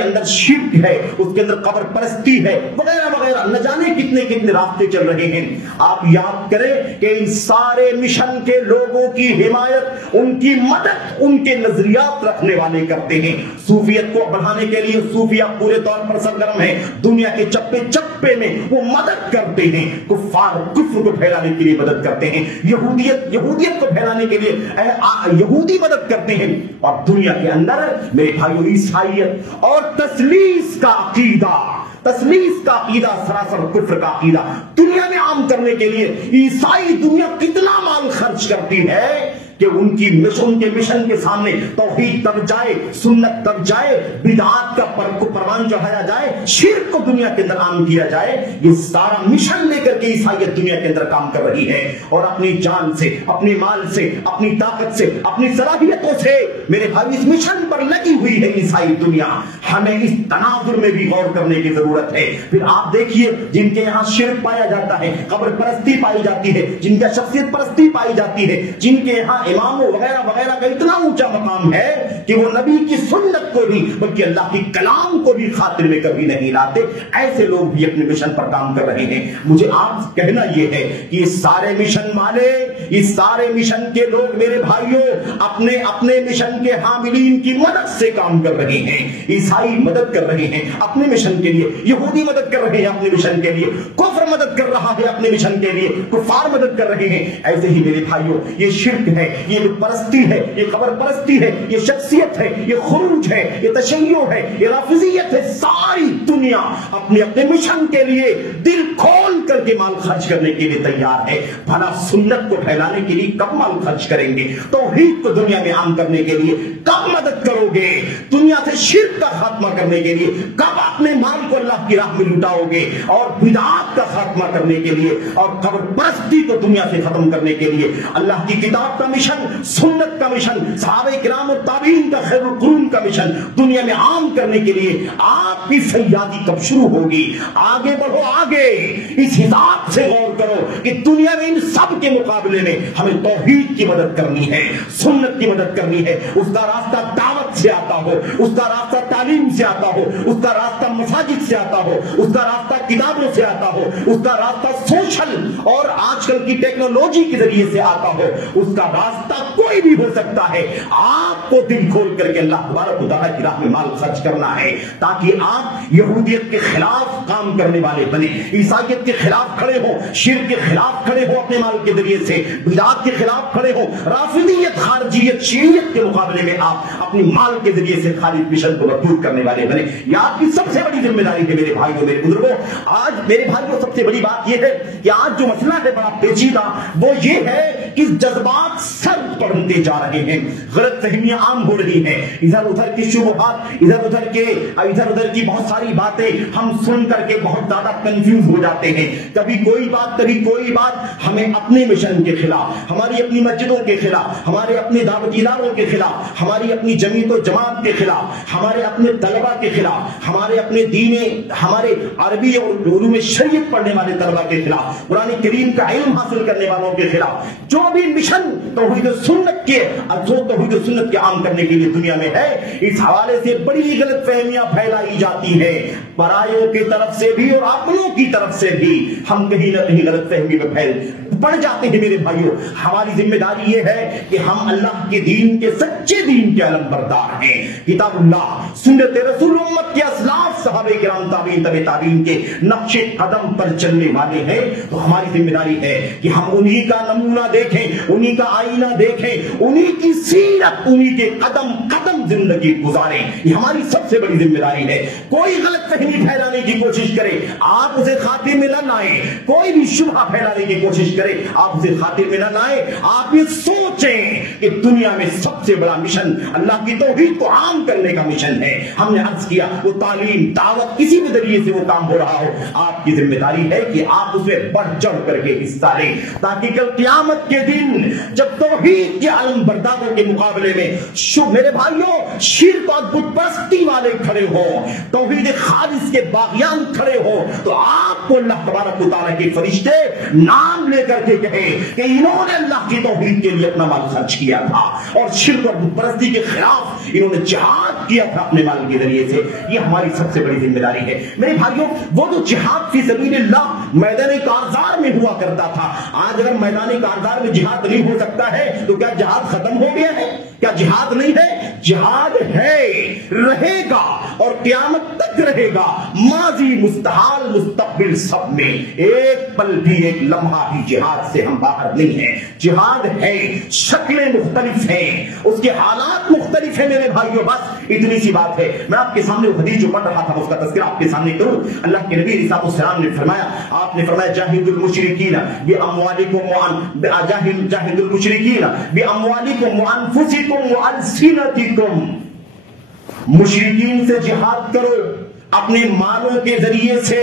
اندر شرک ہے، اس کے اندر قبر پرستی ہے، وغیرہ وغیرہ، نہ جانے کتنے کتنے راستے چل رہے ہیں۔ آپ یاد کریں کہ ان سارے مشن کے لوگوں کی حمایت، ان کی مدد ان کے نظریات رکھنے والے کرتے ہیں۔ صوفیت کو بڑھانے کے لیے صوفیہ پورے طور پر سرگرم ہیں، دنیا کے چپے چپے میں وہ مدد کرتے ہیں، کفار کفر کو پھیلانے کے لیے مدد کرتے ہیں، یہودیت کو پھیلانے کے لیے یہودی مدد کرتے ہیں، اور دنیا کے اندر میرے بھائیو عیسائیت اور تثلیث کا عقیدہ سراسر کفر کا عقیدہ دنیا میں عام کرنے کے لیے عیسائی دنیا کتنا مال خرچ کرتی ہے کہ ان کے مشن کے سامنے توحید دب جائے، سنت دب جائے، بدعات کا پروان چڑھایا جائے، شرک کو دنیا کے اندر عام کیا جائے۔ یہ سارا مشن لے کر کے عیسائیت دنیا کے اندر کام کر رہی ہے، اور اپنی جان سے، اپنی مال سے، اپنی طاقت سے، اپنی صلاحیتوں سے میرے بھائی اس مشن پر لگی ہوئی ہے عیسائی دنیا۔ ہمیں اس تناظر میں بھی غور کرنے کی ضرورت ہے۔ پھر آپ دیکھیے جن کے یہاں شرک پایا جاتا ہے، قبر پرستی پائی جاتی ہے، جن کا شخصیت پرستی پائی جاتی ہے، جن کے یہاں اماموں وغیرہ وغیرہ کا اتنا اونچا مقام ہے کہ وہ نبی کی سنت کو بھی بلکہ اللہ کی کلام کو بھی خاطر میں کبھی نہیں لاتے، ایسے لوگ بھی اپنے مشن پر کام کر رہے ہیں۔ مجھے آپ کہنا یہ ہے کہ یہ سارے مشن والے، یہ سارے مشن کے لوگ میرے بھائیوں اپنے مشن کے حاملین کی مدد سے کام کر رہے ہیں۔ عیسائی مدد کر رہے ہیں اپنے مشن کے لیے، یہودی مدد کر رہے ہیں اپنے مشن کے لیے، کفر مدد کر رہا ہے اپنے مشن کے لیے، کفار مدد کر رہے ہیں۔ ایسے ہی میرے بھائیوں یہ شرک ہے، یہ پرستی ہے، یہ قبر پرستی ہے، یہ شخصیت ہے، یہ خروج ہے، یہ تشیع ہے، یہ رافضیت ہے، ساری دنیا اپنے مشن کے لیے دل کھول کر کے مال خرچ کرنے کے لیے تیار ہے۔ بھلا سنت کو پھیلانے کے لیے کب مال خرچ کریں گے؟ توحید کو دنیا میں عام کرنے کے لیے کب مدد کرو گے؟ دنیا سے شرک کا خاتمہ کرنے کے لیے کب اپنے مال کو اللہ کی راہ میں لٹاؤ گے؟ اور بدعات کا خاتمہ کرنے کے لیے اور قبر پرستی کو دنیا سے ختم کرنے کے لیے اللہ کی کتاب کا مشن، سنت کا مشن، صحابہ کرام اور تابعین کا خیر القرون کا مشن دنیا میں عام کرنے کے لیے آپ کی سیادی کب شروع ہوگی؟ آگے بڑھو، آگے اس حساب سے غور کرو کہ دنیا میں ان سب کے مقابلے میں ہمیں توحید کی مدد کرنی ہے، سنت کی مدد کرنی ہے۔ اس کا راستہ دعوت سے آتا ہو، اس کا راستہ تعلیم سے آتا ہو، اس کا راستہ مساجد سے آتا ہو، اس کا راستہ کتابوں سے آتا ہو، اس کا راستہ سوشل اور آج کل کی ٹیکنالوجی کے ذریعے سے آتا ہو، اس کا راستہ کوئی بھی ہو سکتا ہے۔ آپ کو دل کھول کر کے اللہ تبارک و تعالیٰ کی راہ میں مال خرچ کرنا ہے، تاکہ آپ یہودیت کے خلاف کام کرنے والے بنے، عیسائیت کے خلاف کھڑے ہو، شرک کے خلاف کھڑے ہو اپنے مال کے ذریعے سے، بدعات کے خلاف کھڑے ہو، رافضیت، خارجیت، شیعیت کے مقابلے میں آپ اپنی مال کے ذریعے سے خالد مشن کو مضبوط کرنے والے بنے۔ یہ آپ کی سب سے بڑی ذمہ داری ہے میرے بھائیوں، میرے بزرگوں۔ آج میرے بھائیوں سب سے بڑی بات یہ ہے کہ آج جو مسئلہ ہے بڑا پیچیدہ، وہ یہ ہے کہ جذبات سر پڑھتے جا رہے ہیں، غلط فہمیاں عام ہو رہی ہیں، ادھر ادھر کی شبہات، ادھر ادھر کی بہت ساری باتیں ہم سن کر کے بہت زیادہ کنفیوز ہو جاتے ہیں، کبھی کوئی بات ہمیں اپنے مشن کے خلاف، ہماری اپنی مسجدوں کے خلاف، ہمارے اپنے دعوت اداروں کے خلاف، ہماری اپنی جمعیت و جماعت کے خلاف، ہمارے اپنے طلبہ کے خلاف، ہمارے اپنے ہمارے عربی اور علوم شریعت پڑھنے والے طلبہ کے خلاف، قرآن کریم کا علم حاصل کرنے والوں کے خلاف، جو بھی مشن توحید و سنت کے عام کرنے کے لیے دنیا میں ہے، اس حوالے سے بڑی غلط فہمیاں پھیلائی جاتی ہیں، پرایوں کی طرف سے بھی اور اپنوں کی طرف سے بھی۔ ہم کہیں نہ کہیں غلط فہمی میں بڑھ جاتے ہیں میرے بھائیوں۔ ہماری ذمہ داری یہ ہے کہ ہم اللہ کے دین کے سچے دین کے علم بردار ہیں۔ کتاب اللہ، سنت رسول، امت کے اسلاف صحابہ کرام، تابعین، تبع تابعین کے نقش قدم پر چلنے والے ہیں، تو ہماری ذمہ داری ہے کہ ہم انہی کا نمونہ دیکھیں، انہی کا آئینہ دیکھیں، انہی کی سیرت، انہی کے قدم قدم زندگی گزاریں۔ یہ ہماری سب سے بڑی ذمہ داری ہے۔ کوئی غلط فہمی پھیلانے کی کوشش کرے، آپ اسے خاطر میں نہ لائیں۔ کوئی بھی شبہ پھیلانے کی کوشش کرے، آپ اسے خاطر میں نہ لائیں۔ آپ یہ سوچیں کہ دنیا میں سب سے بڑا مشن اللہ کی توحید کو عام کرنے کا مشن ہے۔ ہم نے عرض کیا وہ تعلیم، دعوت، کسی بھی ذریعے سے وہ کام ہو رہا ہو، آپ کی ذمہ داری ہے کہ آپ اس میں بڑھ چڑھ کر کے حصہ لیں، تاکہ کل قیامت کے دن جب توحید کے علم برداروں کے مقابلے میں میرے بھائیوں شرک اور بت پرستی والے کھڑے ہوں، توحید خالص کے باغیان کھڑے ہوں، تو آپ کو اللہ تبارک و تعالیٰ کے فرشتے نام لے کر کے کہیں کہ انہوں نے اللہ کی توحید کے لیے اپنا مال خرچ کیا تھا، اور شرک اور بت پرستی کے خلاف انہوں نے جہاد کیا تھا اپنے مال کے ذریعے سے۔ یہ ہماری سب سے بڑی ذمہ داری ہے میرے بھائیوں۔ وہ جو جہاد فی سبیل اللہ میدان کارزار میں ہوا کرتا تھا، آج اگر میدان کارزار میں جہاد نہیں ہو سکتا ہے تو کیا جہاد ختم ہو گیا ہے؟ کیا جہاد نہیں ہے؟ جہاد ہے، رہے گا اور قیامت تک رہے گا، ماضی، مستحال، مستقبل، سب میں ایک پل بھی، ایک لمحہ بھی جہاد سے ہم باہر نہیں ہیں۔ جہاد ہے، شکلیں مختلف ہیں، اس کے حالات مختلف ہیں میرے بھائیوں۔ بس اتنی سی بات ہے۔ میں آپ کے سامنے وہ حدیث جو پڑھ رہا تھا اس کا تذکرہ آپ کے سامنے کروں۔ اللہ کے نبی علیہ السلام نے فرمایا، آپ نے فرمایا جاہد المشرکین باموالکم جاہد المشرکین باموالکم وانفسکم والسنتکم، مشرکین سے جہاد کرو اپنے مالوں کے ذریعے سے،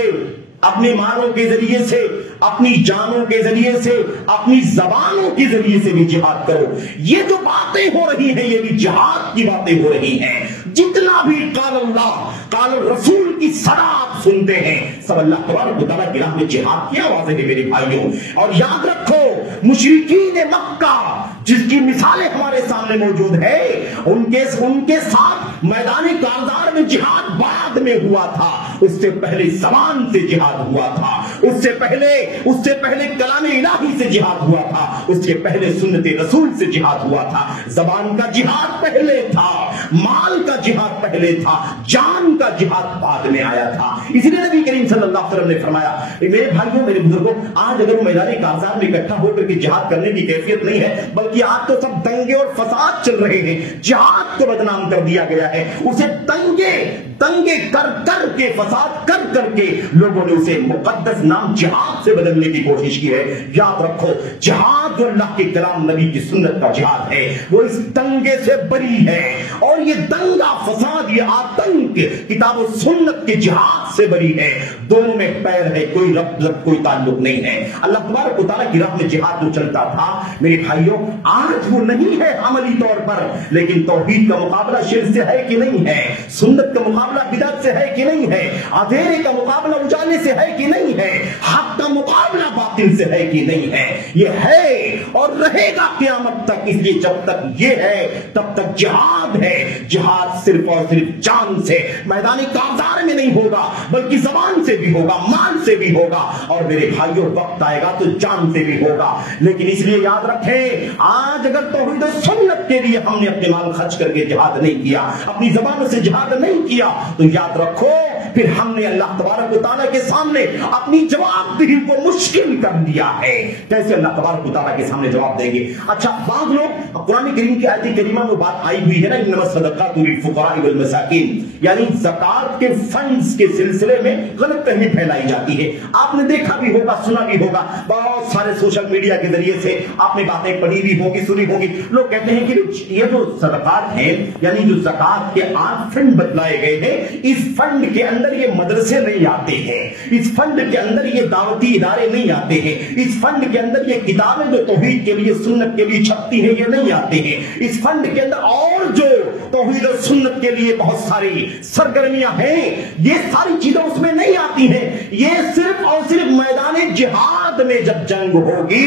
اپنے مالوں کے ذریعے سے، اپنی جانوں کے ذریعے سے، اپنی زبانوں کے ذریعے سے بھی جہاد کرو۔ یہ جو باتیں ہو رہی ہیں یہ بھی جہاد کی باتیں ہو رہی ہیں۔ جتنا بھی قال اللہ قال الرسول کی صدا آپ سنتے ہیں، سب اللہ تبارک و تعالیٰ کی راہ میں جہاد کی آوازیں ہیں میرے بھائیوں۔ اور یاد رکھو مشرکین مکہ جس کی مثالیں ہمارے سامنے موجود ہے، ان کے ساتھ میدان کارزار میں جہاد بعد میں ہوا تھا، اس سے پہلے زبان سے جہاد ہوا تھا، اس سے پہلے کلام الہی سے جہاد ہوا تھا، اس سے پہلے سنت رسول سے جہاد ہوا تھا۔ زبان کا جہاد پہلے تھا، مال کا جہاد پہلے تھا، جان کا جہاد بعد میں آیا تھا۔ اسی لیے نبی کریم صلی اللہ علیہ وسلم نے فرمایا میرے بھائیوں، میرے بزرگوں، آج اگر میدان کارزار میں اکٹھا ہو کر کے جہاد کرنے کی کیفیت نہیں ہے، بلکہ آج تو سب دنگے اور فساد چل رہے ہیں۔ جہاد کو بدنام کر دیا گیا ہے، اسے دنگے کر کے، فساد کر کے لوگوں نے اسے مقدس نام جہاد سے بدلنے کی کوشش کی ہے۔ یاد رکھو جہاد جو اللہ کے کلام نبی کی سنت کا جہاد ہے وہ اس دنگے سے بری ہے، اور یہ دنگا فساد، یہ آتنک کتاب و سنت کے جہاد سے بری ہے۔ دونوں میں پیر ہے، کوئی ربط کوئی تعلق نہیں ہے۔ اللہ تبارک و تعالیٰ کی راہ میں جہاد جو چلتا تھا میرے بھائیوں آج وہ نہیں ہے عملی طور پر، لیکن توحید کا مقابلہ شرک سے ہے کہ نہیں ہے، سنت کا مقابلہ بدعت سے ہے کہ نہیں ہے، اندھیرے کا مقابلہ اجالے سے ہے کہ نہیں ہے، حق کا مقابلہ باطل سے ہے کہ نہیں ہے۔ یہ ہے اور رہے گا قیامت تک، اس لیے جب تک یہ ہے تب تک جہاد ہے۔ جہاد صرف اور صرف جان سے میدانی کارزار میں نہیں ہوگا، بلکہ زبان سے بھی ہوگا، مال سے بھی ہوگا، اور میرے بھائیوں وقت آئے گا تو جان سے بھی ہوگا۔ لیکن اس لیے یاد رکھیں آج اگر توحید و سنت کے لیے ہم نے اپنے مال خرچ کر کے جہاد نہیں کیا، اپنی زبانوں سے جہاد نہیں کیا، تو یاد رکھو پھر ہم نے اللہ تبارک و تعالیٰ کے سامنے اپنی جواب دہی کو مشکل کر دیا ہے۔ کیسے اللہ تبارک و تعالیٰ کے سامنے جواب دیں گے؟ اچھا بعض لوگ قرآن کریم کی آیت کریمہ میں بات آئی ہوئی ہے نا، انما الصدقات للفقراء والمساکین، یعنی زکات کے فنڈز کے سلسلے میں غلط فہمی پھیلائی جاتی ہے۔ آپ نے دیکھا بھی ہوگا، سنا بھی ہوگا، بہت سارے سوشل میڈیا کے ذریعے سے آپ نے باتیں پڑھی بھی ہوگی، سنی ہوگی۔ لوگ کہتے ہیں کہ یہ جو صدقات ہیں، یعنی جو زکات کے 8 فنڈ بتلائے گئے ہیں، اس فنڈ کے اندر یہ مدرسے نہیں آتے ہیں، اس فنڈ کے اندر یہ دعوتی ادارے نہیں آتے ہیں، اس فنڈ کے اندر یہ کتابیں جو توحید کے لیے، سنت کے لیے چھپتی ہیں یہ نہیں آتے ہیں، اس فنڈ کے اندر اور جو توحید و سنت کے لیے بہت ساری سرگرمیاں ہیں یہ ساری چیزیں اس میں نہیں آتی ہیں۔ یہ صرف اور صرف میدان جہاد میں جب جنگ ہوگی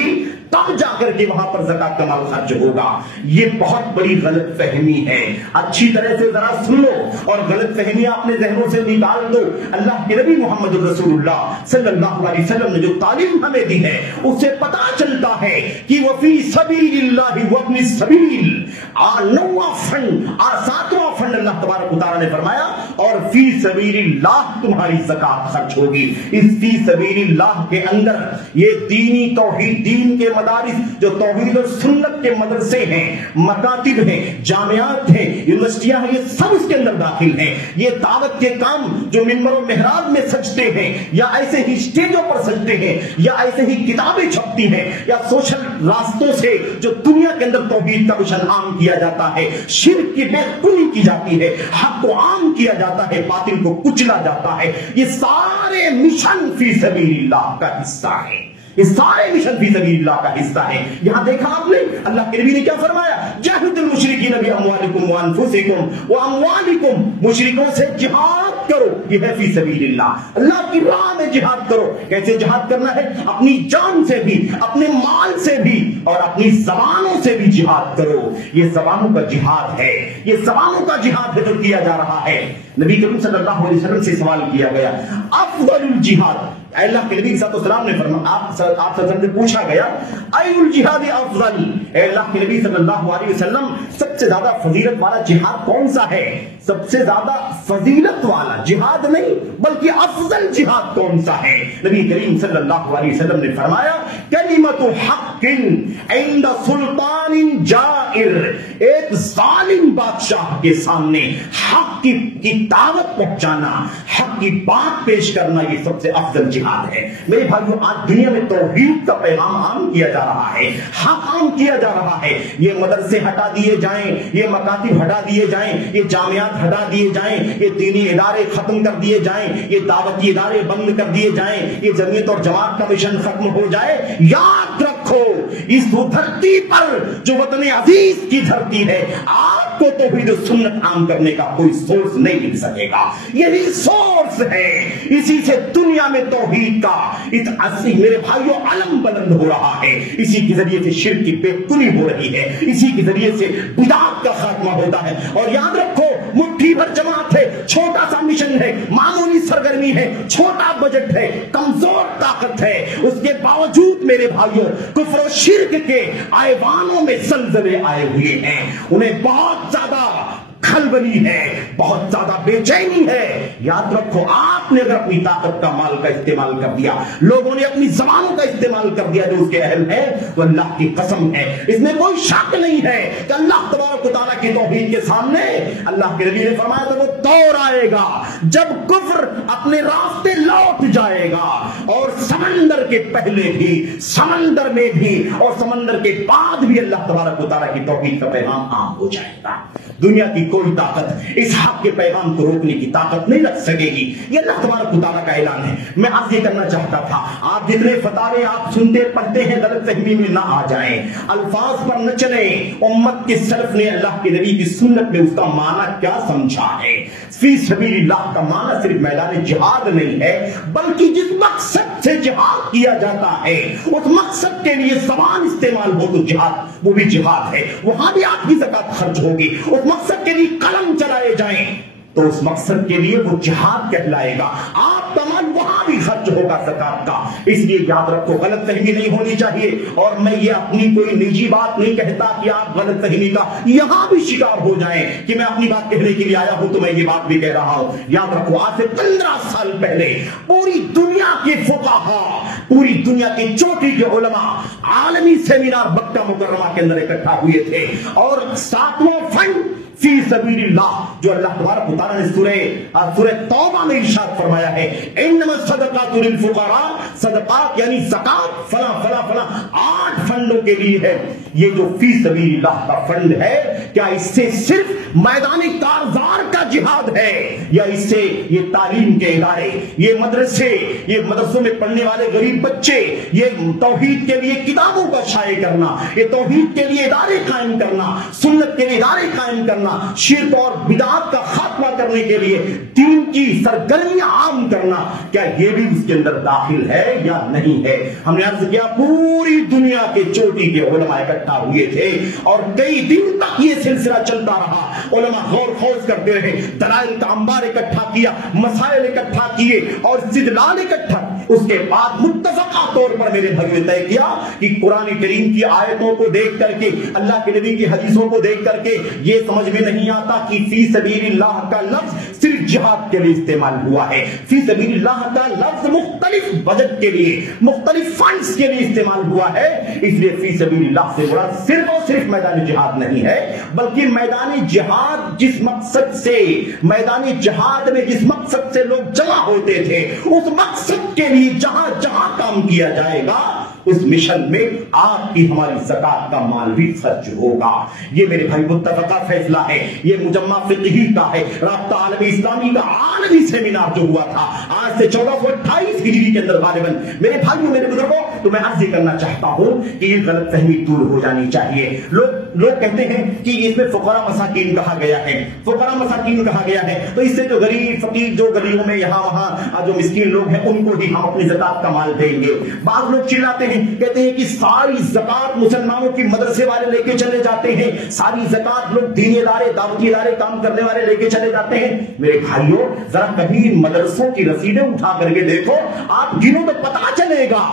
تب جا کر کے وہاں پر زکات کا مال خرچ ہوگا. یہ بہت بڑی غلط فہمی ہے. اچھی طرح سے ذرا سن لو اور غلط فہمیاں اپنے ذہنوں سے نکال دو. اللہ کے نبی محمد رسول اللہ صلی اللہ علیہ وسلم نے جو تعلیم ہمیں دی ہے اس سے پتا چلتا ہے کہ وفی سبیل اللہ وابن السبیل، نواں فنڈ اور ساتواں فنڈ اللہ تبارک و تعالیٰ نے فرمایا اور فی سبیل اللہ تمہاری زکات خرچ ہوگی. اس فی سبیل اللہ کے اندر یہ دینی توحید، دین کے مدارس جو توحید اور سنت کے مدرسے ہیں، مکاتب ہیں، جامعات ہیں، یونیورسٹیاں ہیں، یہ سب اس کے اندر داخل ہیں. یہ دعوت کے کام جو منبر و محراب میں سجتے ہیں یا ایسے ہی اسٹیجوں پر سجتے ہیں یا ایسے ہی کتابیں چھپتی ہیں یا سوشل راستوں سے جو دنیا کے اندر توحید کا مشن عام کیا جاتا ہے، شرک کی بے کنی کی جاتی ہے، حق کو عام کیا جاتا ہے، باطل کو کچلا جاتا ہے، یہ سارے مشن فی سبیل اللہ کا حصہ ہے. یہ سارے مشن فی سبیل اللہ کا حصہ ہے. یہاں دیکھا آپ نے اللہ کے نبی نے کیا فرمایا؟ جاہد المشرکین باموالکم وانفسکم واموالکم، مشرکوں سے جہاد کرو. یہ ہے فی سبیل اللہ، اللہ کی راہ میں جہاد کرو. کیسے جہاد کرنا ہے؟ اپنی جان سے بھی، اپنے مال سے بھی اور اپنی زبانوں سے بھی جہاد کرو. یہ زبانوں کا جہاد ہے، یہ زبانوں کا جہاد ہے جو کیا جا رہا ہے. نبی کریم صلی اللہ علیہ وسلم سے سوال کیا گیا افضل الجہاد، اللہ کے نبی صلی اللہ علیہ وسلم نے فرمایا، آپ صلی اللہ علیہ وسلم سے پوچھا گیا ای الجہاد افضل، اے اللہ کے نبی صلی اللہ علیہ وسلم سب سے زیادہ فضیلت والا جہاد کون سا ہے؟ سب سے زیادہ فضیلت والا جہاد نہیں بلکہ افضل جہاد کون سا ہے؟ نبی کریم صلی اللہ علیہ وسلم نے فرمایا کلمۃ حق عند سلطان جائر، ایک ظالم بادشاہ کے سامنے حق کی دعوت پہنچانا، حق کی بات پیش کرنا، یہ سب سے افضل جہاد ہے. میرے بھائیو، آج دنیا میں توحید کا پیغام عام کیا جا رہا ہے، حق عام کیا جا رہا ہے. یہ مدرسے ہٹا دیے جائیں، یہ مکاتب ہٹا دیے جائیں، یہ جامعات ہٹا دیے جائیں، یہ دینی ادارے ختم کر دیے جائیں، یہ دعوتی ادارے بند کر دیے جائیں، یہ جمعیت اور جماعت کا مشن ختم ہو جائے. یاد رکھو اس دھرتی پر جو وطن عزیز کی دھرتی ہے، آپ کو توحید و سنت عام کرنے کا کوئی سورس نہیں مل سکے گا. یہی سورس ہے، اسی سے دنیا میں توحید کا میرے بھائیوں علم بلند ہو رہا ہے. اسی کے ذریعے سے شرک کی بے کنی ہو رہی ہے، اسی کے ذریعے سے بدعات کا خاتمہ ہوتا ہے. اور یاد رکھو مٹھی بھر جماعت ہے، چھوٹا سا مشن ہے، معمولی سرگرمی ہے، چھوٹا بجٹ ہے، کمزور طاقت ہے، اس کے باوجود میرے بھائیوں کفر و شرک کے ایوانوں میں زلزلے آئے ہوئے ہیں. انہیں بہت زیادہ کھلبلی ہے، بہت زیادہ بے چینی ہے. یاد رکھو آپ نے اگر اپنی طاقت کا مال کا استعمال کر دیا، لوگوں نے اپنی زبانوں کا استعمال کر دیا جو اس کے اہل ہے، تو اللہ کی قسم ہے اس میں کوئی شک نہیں ہے کہ اللہ تبارک و تعالیٰ کی توحید کے سامنے اللہ کے نبی نے فرمایا تھا وہ دور آئے گا جب کفر اپنے راستے لوٹ جائے گا اور سمندر کے پہلے بھی، سمندر میں بھی اور سمندر کے بعد بھی اللہ تبارک و تعالیٰ کی توحید کا پیغام عام ہو جائے گا. دنیا کی کوئی طاقت اس حق کے پیغام کو روکنے کی طاقت نہیں رکھ سکے گی. یہ اللہ تبارک و تعالیٰ کا اعلان ہے. میں آپ یہ کرنا چاہتا تھا، آپ جتنے فتاوے آپ سنتے پڑھتے ہیں غلط فہمی میں نہ آ جائیں، الفاظ پر نہ چلیں. امت کے سلف نے اللہ کے نبی کی سنت میں اس کا معنی کیا سمجھا ہے؟ فی سبیل اللہ کا معنی صرف میدان جہاد نہیں ہے، بلکہ جس مقصد سے جہاد کیا جاتا ہے اس مقصد کے لیے زبان استعمال ہو تو جہاد وہ بھی جہاد ہے. وہاں بھی آپ کی زکات خرچ ہوگی. اس مقصد کے لیے قلم چلائے جائیں تو اس مقصد کے لیے وہ جہاد کہلائے گا. آپ کا مال وہاں بھی خرچ ہوگا زکات کا. اس لیے یاد رکھو غلط فہمی نہیں ہونی چاہیے. اور میں یہ اپنی کوئی نجی بات نہیں کہتا کہ آپ غلط فہمی کا یہاں بھی شکار ہو جائیں کہ میں اپنی بات کہنے کے لیے آیا ہوں تو میں یہ بات بھی کہہ رہا ہوں. یاد رکھو آج سے 15 سال پہلے پوری دنیا کے فقہا، پوری دنیا کی چوٹی کے علماء عالمی سیمینار مکہ مکرمہ کے اندر اکٹھا ہوئے تھے اور 7واں فنڈ فی سبیل اللہ جو اللہ تبارک و تعالیٰ نے سورہ توبہ میں ارشاد فرمایا ہے انما الصدقات للفقراء، صدقات یعنی زکات فلاں فلاں فلاں 8 فنڈوں کے لیے ہے. یہ جو فی سبیل اللہ کا فنڈ ہے، کیا اس سے صرف میدانی کارزار کا جہاد ہے، یا اس سے یہ تعلیم کے ادارے، یہ مدرسے، یہ مدرسوں میں پڑھنے والے غریب بچے، یہ توحید کے لیے کتابوں کا شائع کرنا، یہ توحید کے لیے ادارے قائم کرنا، سنت کے لیے ادارے قائم کرنا، شرک اور بدعات کا خاتمہ کرنے کے لیے دین کی سرگرمیاں عام کرنا، کیا یہ بھی اس کے اندر داخل ہے یا نہیں ہے؟ ہم نے عرض کیا پوری دنیا کے چوٹی کے علماء اکٹھا ہوئے تھے اور کئی دن تک یہ سلسلہ چلتا رہا، علماء غور خوض کرتے رہے، دلائل کا انبار اکٹھا کیا، مسائل اکٹھا کیے اور استدلال اکٹھا، اس کے بعد متفقہ طور پر میرے بھائی نے طے کیا کہ قرآن کریم کی آیتوں کو دیکھ کر کے، اللہ کے نبی کی حدیثوں کو دیکھ کر کے یہ سمجھ میں نہیں آتا کہ فی سبیل اللہ کا لفظ صرف جہاد کے لیے استعمال ہوا ہے، فی سبیل اللہ کا لفظ مختلف بجٹ کے لیے، مختلف فنڈز کے لیے استعمال ہوا ہے، اس لیے فی سبیل اللہ سے مراد صرف اور صرف میدان جہاد نہیں ہے، بلکہ میدان جہاد جس مقصد سے، میدان جہاد میں جس مقصد سے لوگ جمع ہوتے تھے، اس مقصد کے لیے جہاں جہاں کام کیا جائے گا اس مشن میں آپ کی ہماری زکات کا مال بھی خرچ ہوگا۔ یہ میرے بھائی متفقہ فیصلہ ہے، یہ مجمع فقہی کا ہے، رابطہ عالمی اسلامی کا عالمی سیمینار جو ہوا تھا آج سے 1428 ہجری کے اندر غالباً۔ میرے بھائیوں، میرے بزرگوں، تو میں عرض کرنا چاہتا ہوں کہ یہ غلط فہمی دور ہو جانی چاہیے۔ لوگ کہتے ہیں کہ اس میں فقراء مساکین کہا گیا ہے، فقراء مساکین کہا گیا ہے، تو اس سے جو غریب فقیر جو گلیوں میں یہاں وہاں جو مسکین لوگ ہیں ان کو ہی ہم اپنی زکات کا مال دیں گے۔ بعض لوگ چلاتے ہیں، کہتے ہیں کہ ساری زکات مسلمانوں کی مدرسے والے لے کے چلے جاتے ہیں، ساری زکات لوگ دینی ادارے، دعوتی ادارے، کام کرنے والے لے کے چلے جاتے ہیں۔ میرے بھائیوں، ذرا کبھی ان مدرسوں کی رسیدیں اٹھا کر کے دیکھو، آپ گنو تو پتا چلے گا،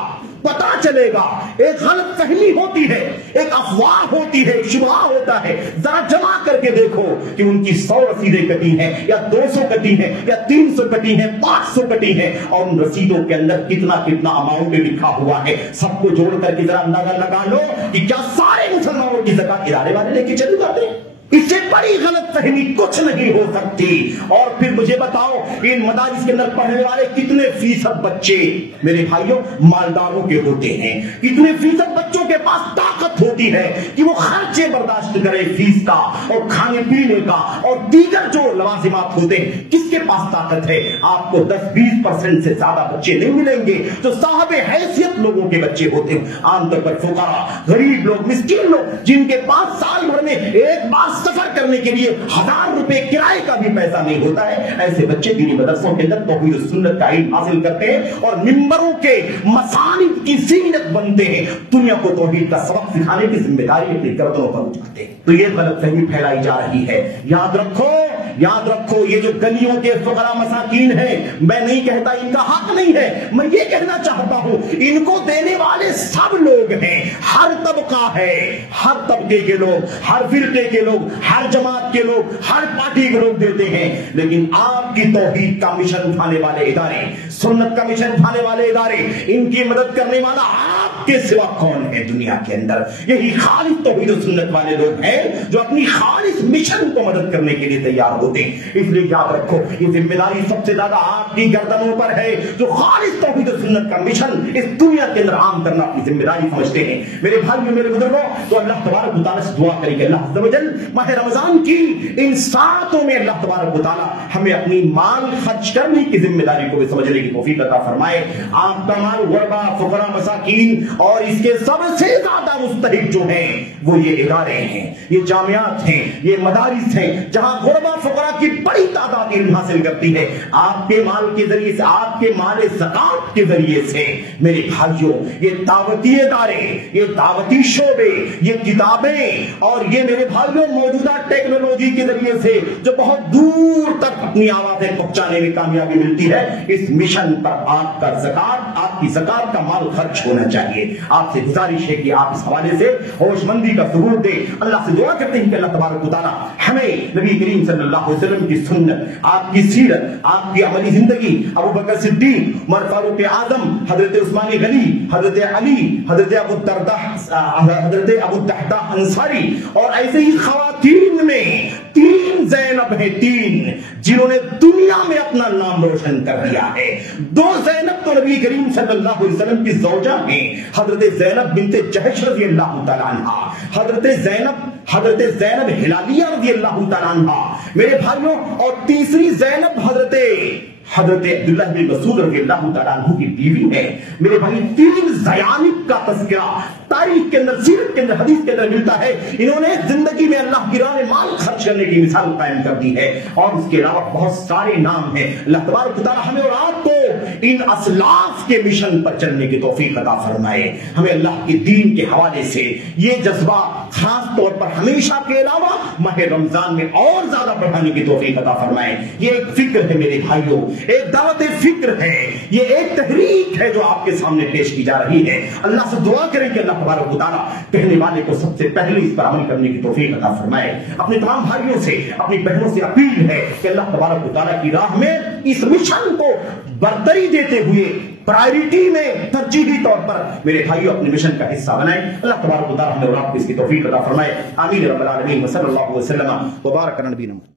پتا چلے گا۔ ایک غلط فہمی ہوتی ہے، ایک افواہ ہوتی ہے، شبہ ہوتا ہے، ذرا جمع کر کے دیکھو کہ ان کی 100 رسیدیں کٹی ہیں یا 200 کٹی ہیں یا 300 کٹی ہیں، 500 کٹی ہیں، اور ان رسیدوں کے اندر کتنا اماؤنٹ لکھا ہوا ہے، سب کو جوڑ کر کے ذرا اندازہ لگا لو کہ کیا سارے مسلمانوں کی زکات ادارے والے لے کے چلے جاتے ہیں؟ اس سے بڑی غلط فہمی کچھ نہیں ہو سکتی۔ اور پھر مجھے بتاؤ ان مدارس کے اندر پڑھنے والے کتنے فیصد بچے میرے بھائیوں مالداروں کے ہوتے ہیں، کتنے فیصد بچوں کے پاس طاقت ہوتی ہے کہ وہ خرچے برداشت کرے فیس کا اور کھانے پینے کا اور دیگر جو لوازمات ہوتے ہیں، کس کے پاس طاقت ہے؟ آپ کو 10-20% سے زیادہ بچے نہیں ملیں گے جو صاحب حیثیت لوگوں کے بچے ہوتے ہیں، عام طور پر فقراء، غریب لوگ، مسکین لوگ، جن کے پاس سال بھر میں ایک بار سفر کرنے کے لیے 1000 روپے کرائے کا بھی پیسہ نہیں ہوتا ہے، ایسے بچے دینی مدرسوں کے اندر توحید و سنت کا علم حاصل کرتے ہیں اور ممبروں کے مساجد کی زینت بنتے ہیں، دنیا کو توحید کا سبق سکھانے کی ذمہ داری اپنی گردنوں پر اٹھاتے ہیں۔ تو یہ غلط فہمی پھیلائی جا رہی ہے۔ یاد رکھو، یہ جو گلیوں کے فقراء مساکین ہیں، میں نہیں کہتا ان کا حق نہیں ہے، میں یہ کہنا چاہتا ہوں ان کو دینے والے سب لوگ ہیں، ہر طبقہ ہے، ہر طبقے کے لوگ، ہر فرقے کے لوگ، ہر جماعت کے لوگ، ہر پارٹی کے لوگ دیتے ہیں، لیکن آپ کی توحید کا مشن اٹھانے والے ادارے، سنت کا مشن اٹھانے والے ادارے، ان کی مدد کرنے والا آپ کے سوا کون ہے دنیا کے اندر؟ یہی خالص توحید و سنت والے لوگ ہیں جو اپنی خالص مشن کو مدد کرنے کے لیے تیار ہوتے ہیں۔ اس لیے یاد رکھو، یہ ذمہ داری سب سے زیادہ آپ کی گردنوں پر ہے جو خالص توحید و سنت کا مشن اس دنیا کے اندر عام کرنا اپنی ذمہ داری سمجھتے ہیں۔ میرے بھائیوں، میرے بزرگوں، تو اللہ تبارک و تعالیٰ سے دعا کریں کہ اللہ عز و جل ماہ رمضان کی ان ساعتوں میں اللہ تبارک و تعالیٰ ہمیں اپنی مال خرچ کرنے کی ذمہ داری کو بھی سمجھنے کی توفیق عطا فرمائے۔ آپ کا مال غربا، فقراء، مساکین اور اس کے سب سے زیادہ مستحق جو ہیں وہ یہ ادارے ہیں، یہ جامعات ہیں، یہ مدارس ہیں جہاں غربا فقراء کی بڑی تعداد علم حاصل کرتی ہے۔ آپ کے مال کے ذریعے سے، آپ کے مال زکات کے ذریعے سے میرے بھائیوں، یہ دعوتی ادارے، یہ دعوتی شعبے، یہ کتابیں اور یہ میرے بھائیوں موجودہ ٹیکنالوجی کے ذریعے سے جو بہت دور تک اپنی آوازیں پہنچانے میں کامیابی ملتی ہے، اس مشن پر آپ کا زکات، آپ کی زکات کا مال خرچ ہونا چاہیے۔ آپ سے گزارش ہے کہ آپ اس حوالے سے ہوش مندی کا ثبوت دیں۔ اللہ سے دعا کرتے ہیں کہ اللہ تبارک و تعالیٰ ہمیں نبی کریم صلی اللہ علیہ وسلم کی سنت، آپ کی سیرت، آپ کی عملی زندگی، ابو بکر صدیق، عمر فاروق اعظم، حضرت عثمان غنی، حضرت علی، حضرت ابو الدرداء انصاری اور ایسے ہی خواتین میں تین زینب ہیں، تین جنہوں نے دنیا میں اپنا نام روشن کر دیا ہے۔ دو زینب تو نبی کریم صلی اللہ علیہ وسلم کی زوجہ ہیں، حضرت زینب بنت جحش رضی اللہ تعالی عنہ، حضرت زینب ہلالیہ رضی اللہ تعالی عنہ میرے بھائیوں، اور تیسری زینب حضرت عبداللہ بن مسعود رضی اللہ تعالیٰ عنہ کی بیوی ہے۔ میرے بھائی تین زینب کا تذکرہ تاریخ کے اندر، سیرت کے اندر، حدیث کے اندر ملتا ہے۔ انہوں نے زندگی میں اللہ کی راہ میں مال خرچ کرنے کی مثال قائم کر دی ہے، اور اس کے علاوہ بہت سارے نام ہیں۔ اللہ تبارک و تعالیٰ ہمیں اور آپ کو ان اسلاف کے مشن پر چلنے کی توفیق عطا فرمائے۔ ہمیں اللہ کے دین کے حوالے سے یہ جذبہ خاص طور پر ہمیشہ کے علاوہ ماہ رمضان میں اور زیادہ بڑھانے کی توفیق عطا فرمائے۔ یہ ایک فکر ہے میرے بھائیوں، ایک دعوت فکر ہے، یہ ایک تحریک ہے جو آپ کے سامنے پیش کی جا رہی ہے۔ اللہ سے دعا کریں کہ اللہ تبارک و تعالیٰ کہنے والے کو سب سے پہلے اس پر عمل کرنے کی توفیق عطا فرمائے۔ اپنے تمام بھائیوں سے، اپنی بہنوں سے اپیل ہے کہ اللہ تبارک و تعالیٰ کی راہ میں اس مشن کو برتری دیتے ہوئے پرائرٹی میں ترجیحی طور پر میرے بھائیوں اپنے مشن کا حصہ بنائیں۔ اللہ تبارک و تعالیٰ ہمیں اور آپ کو اس کی توفیق عطا فرمائے۔ آمین رب العالمین، وصلی اللہ وسلم وبارک علی نبینا۔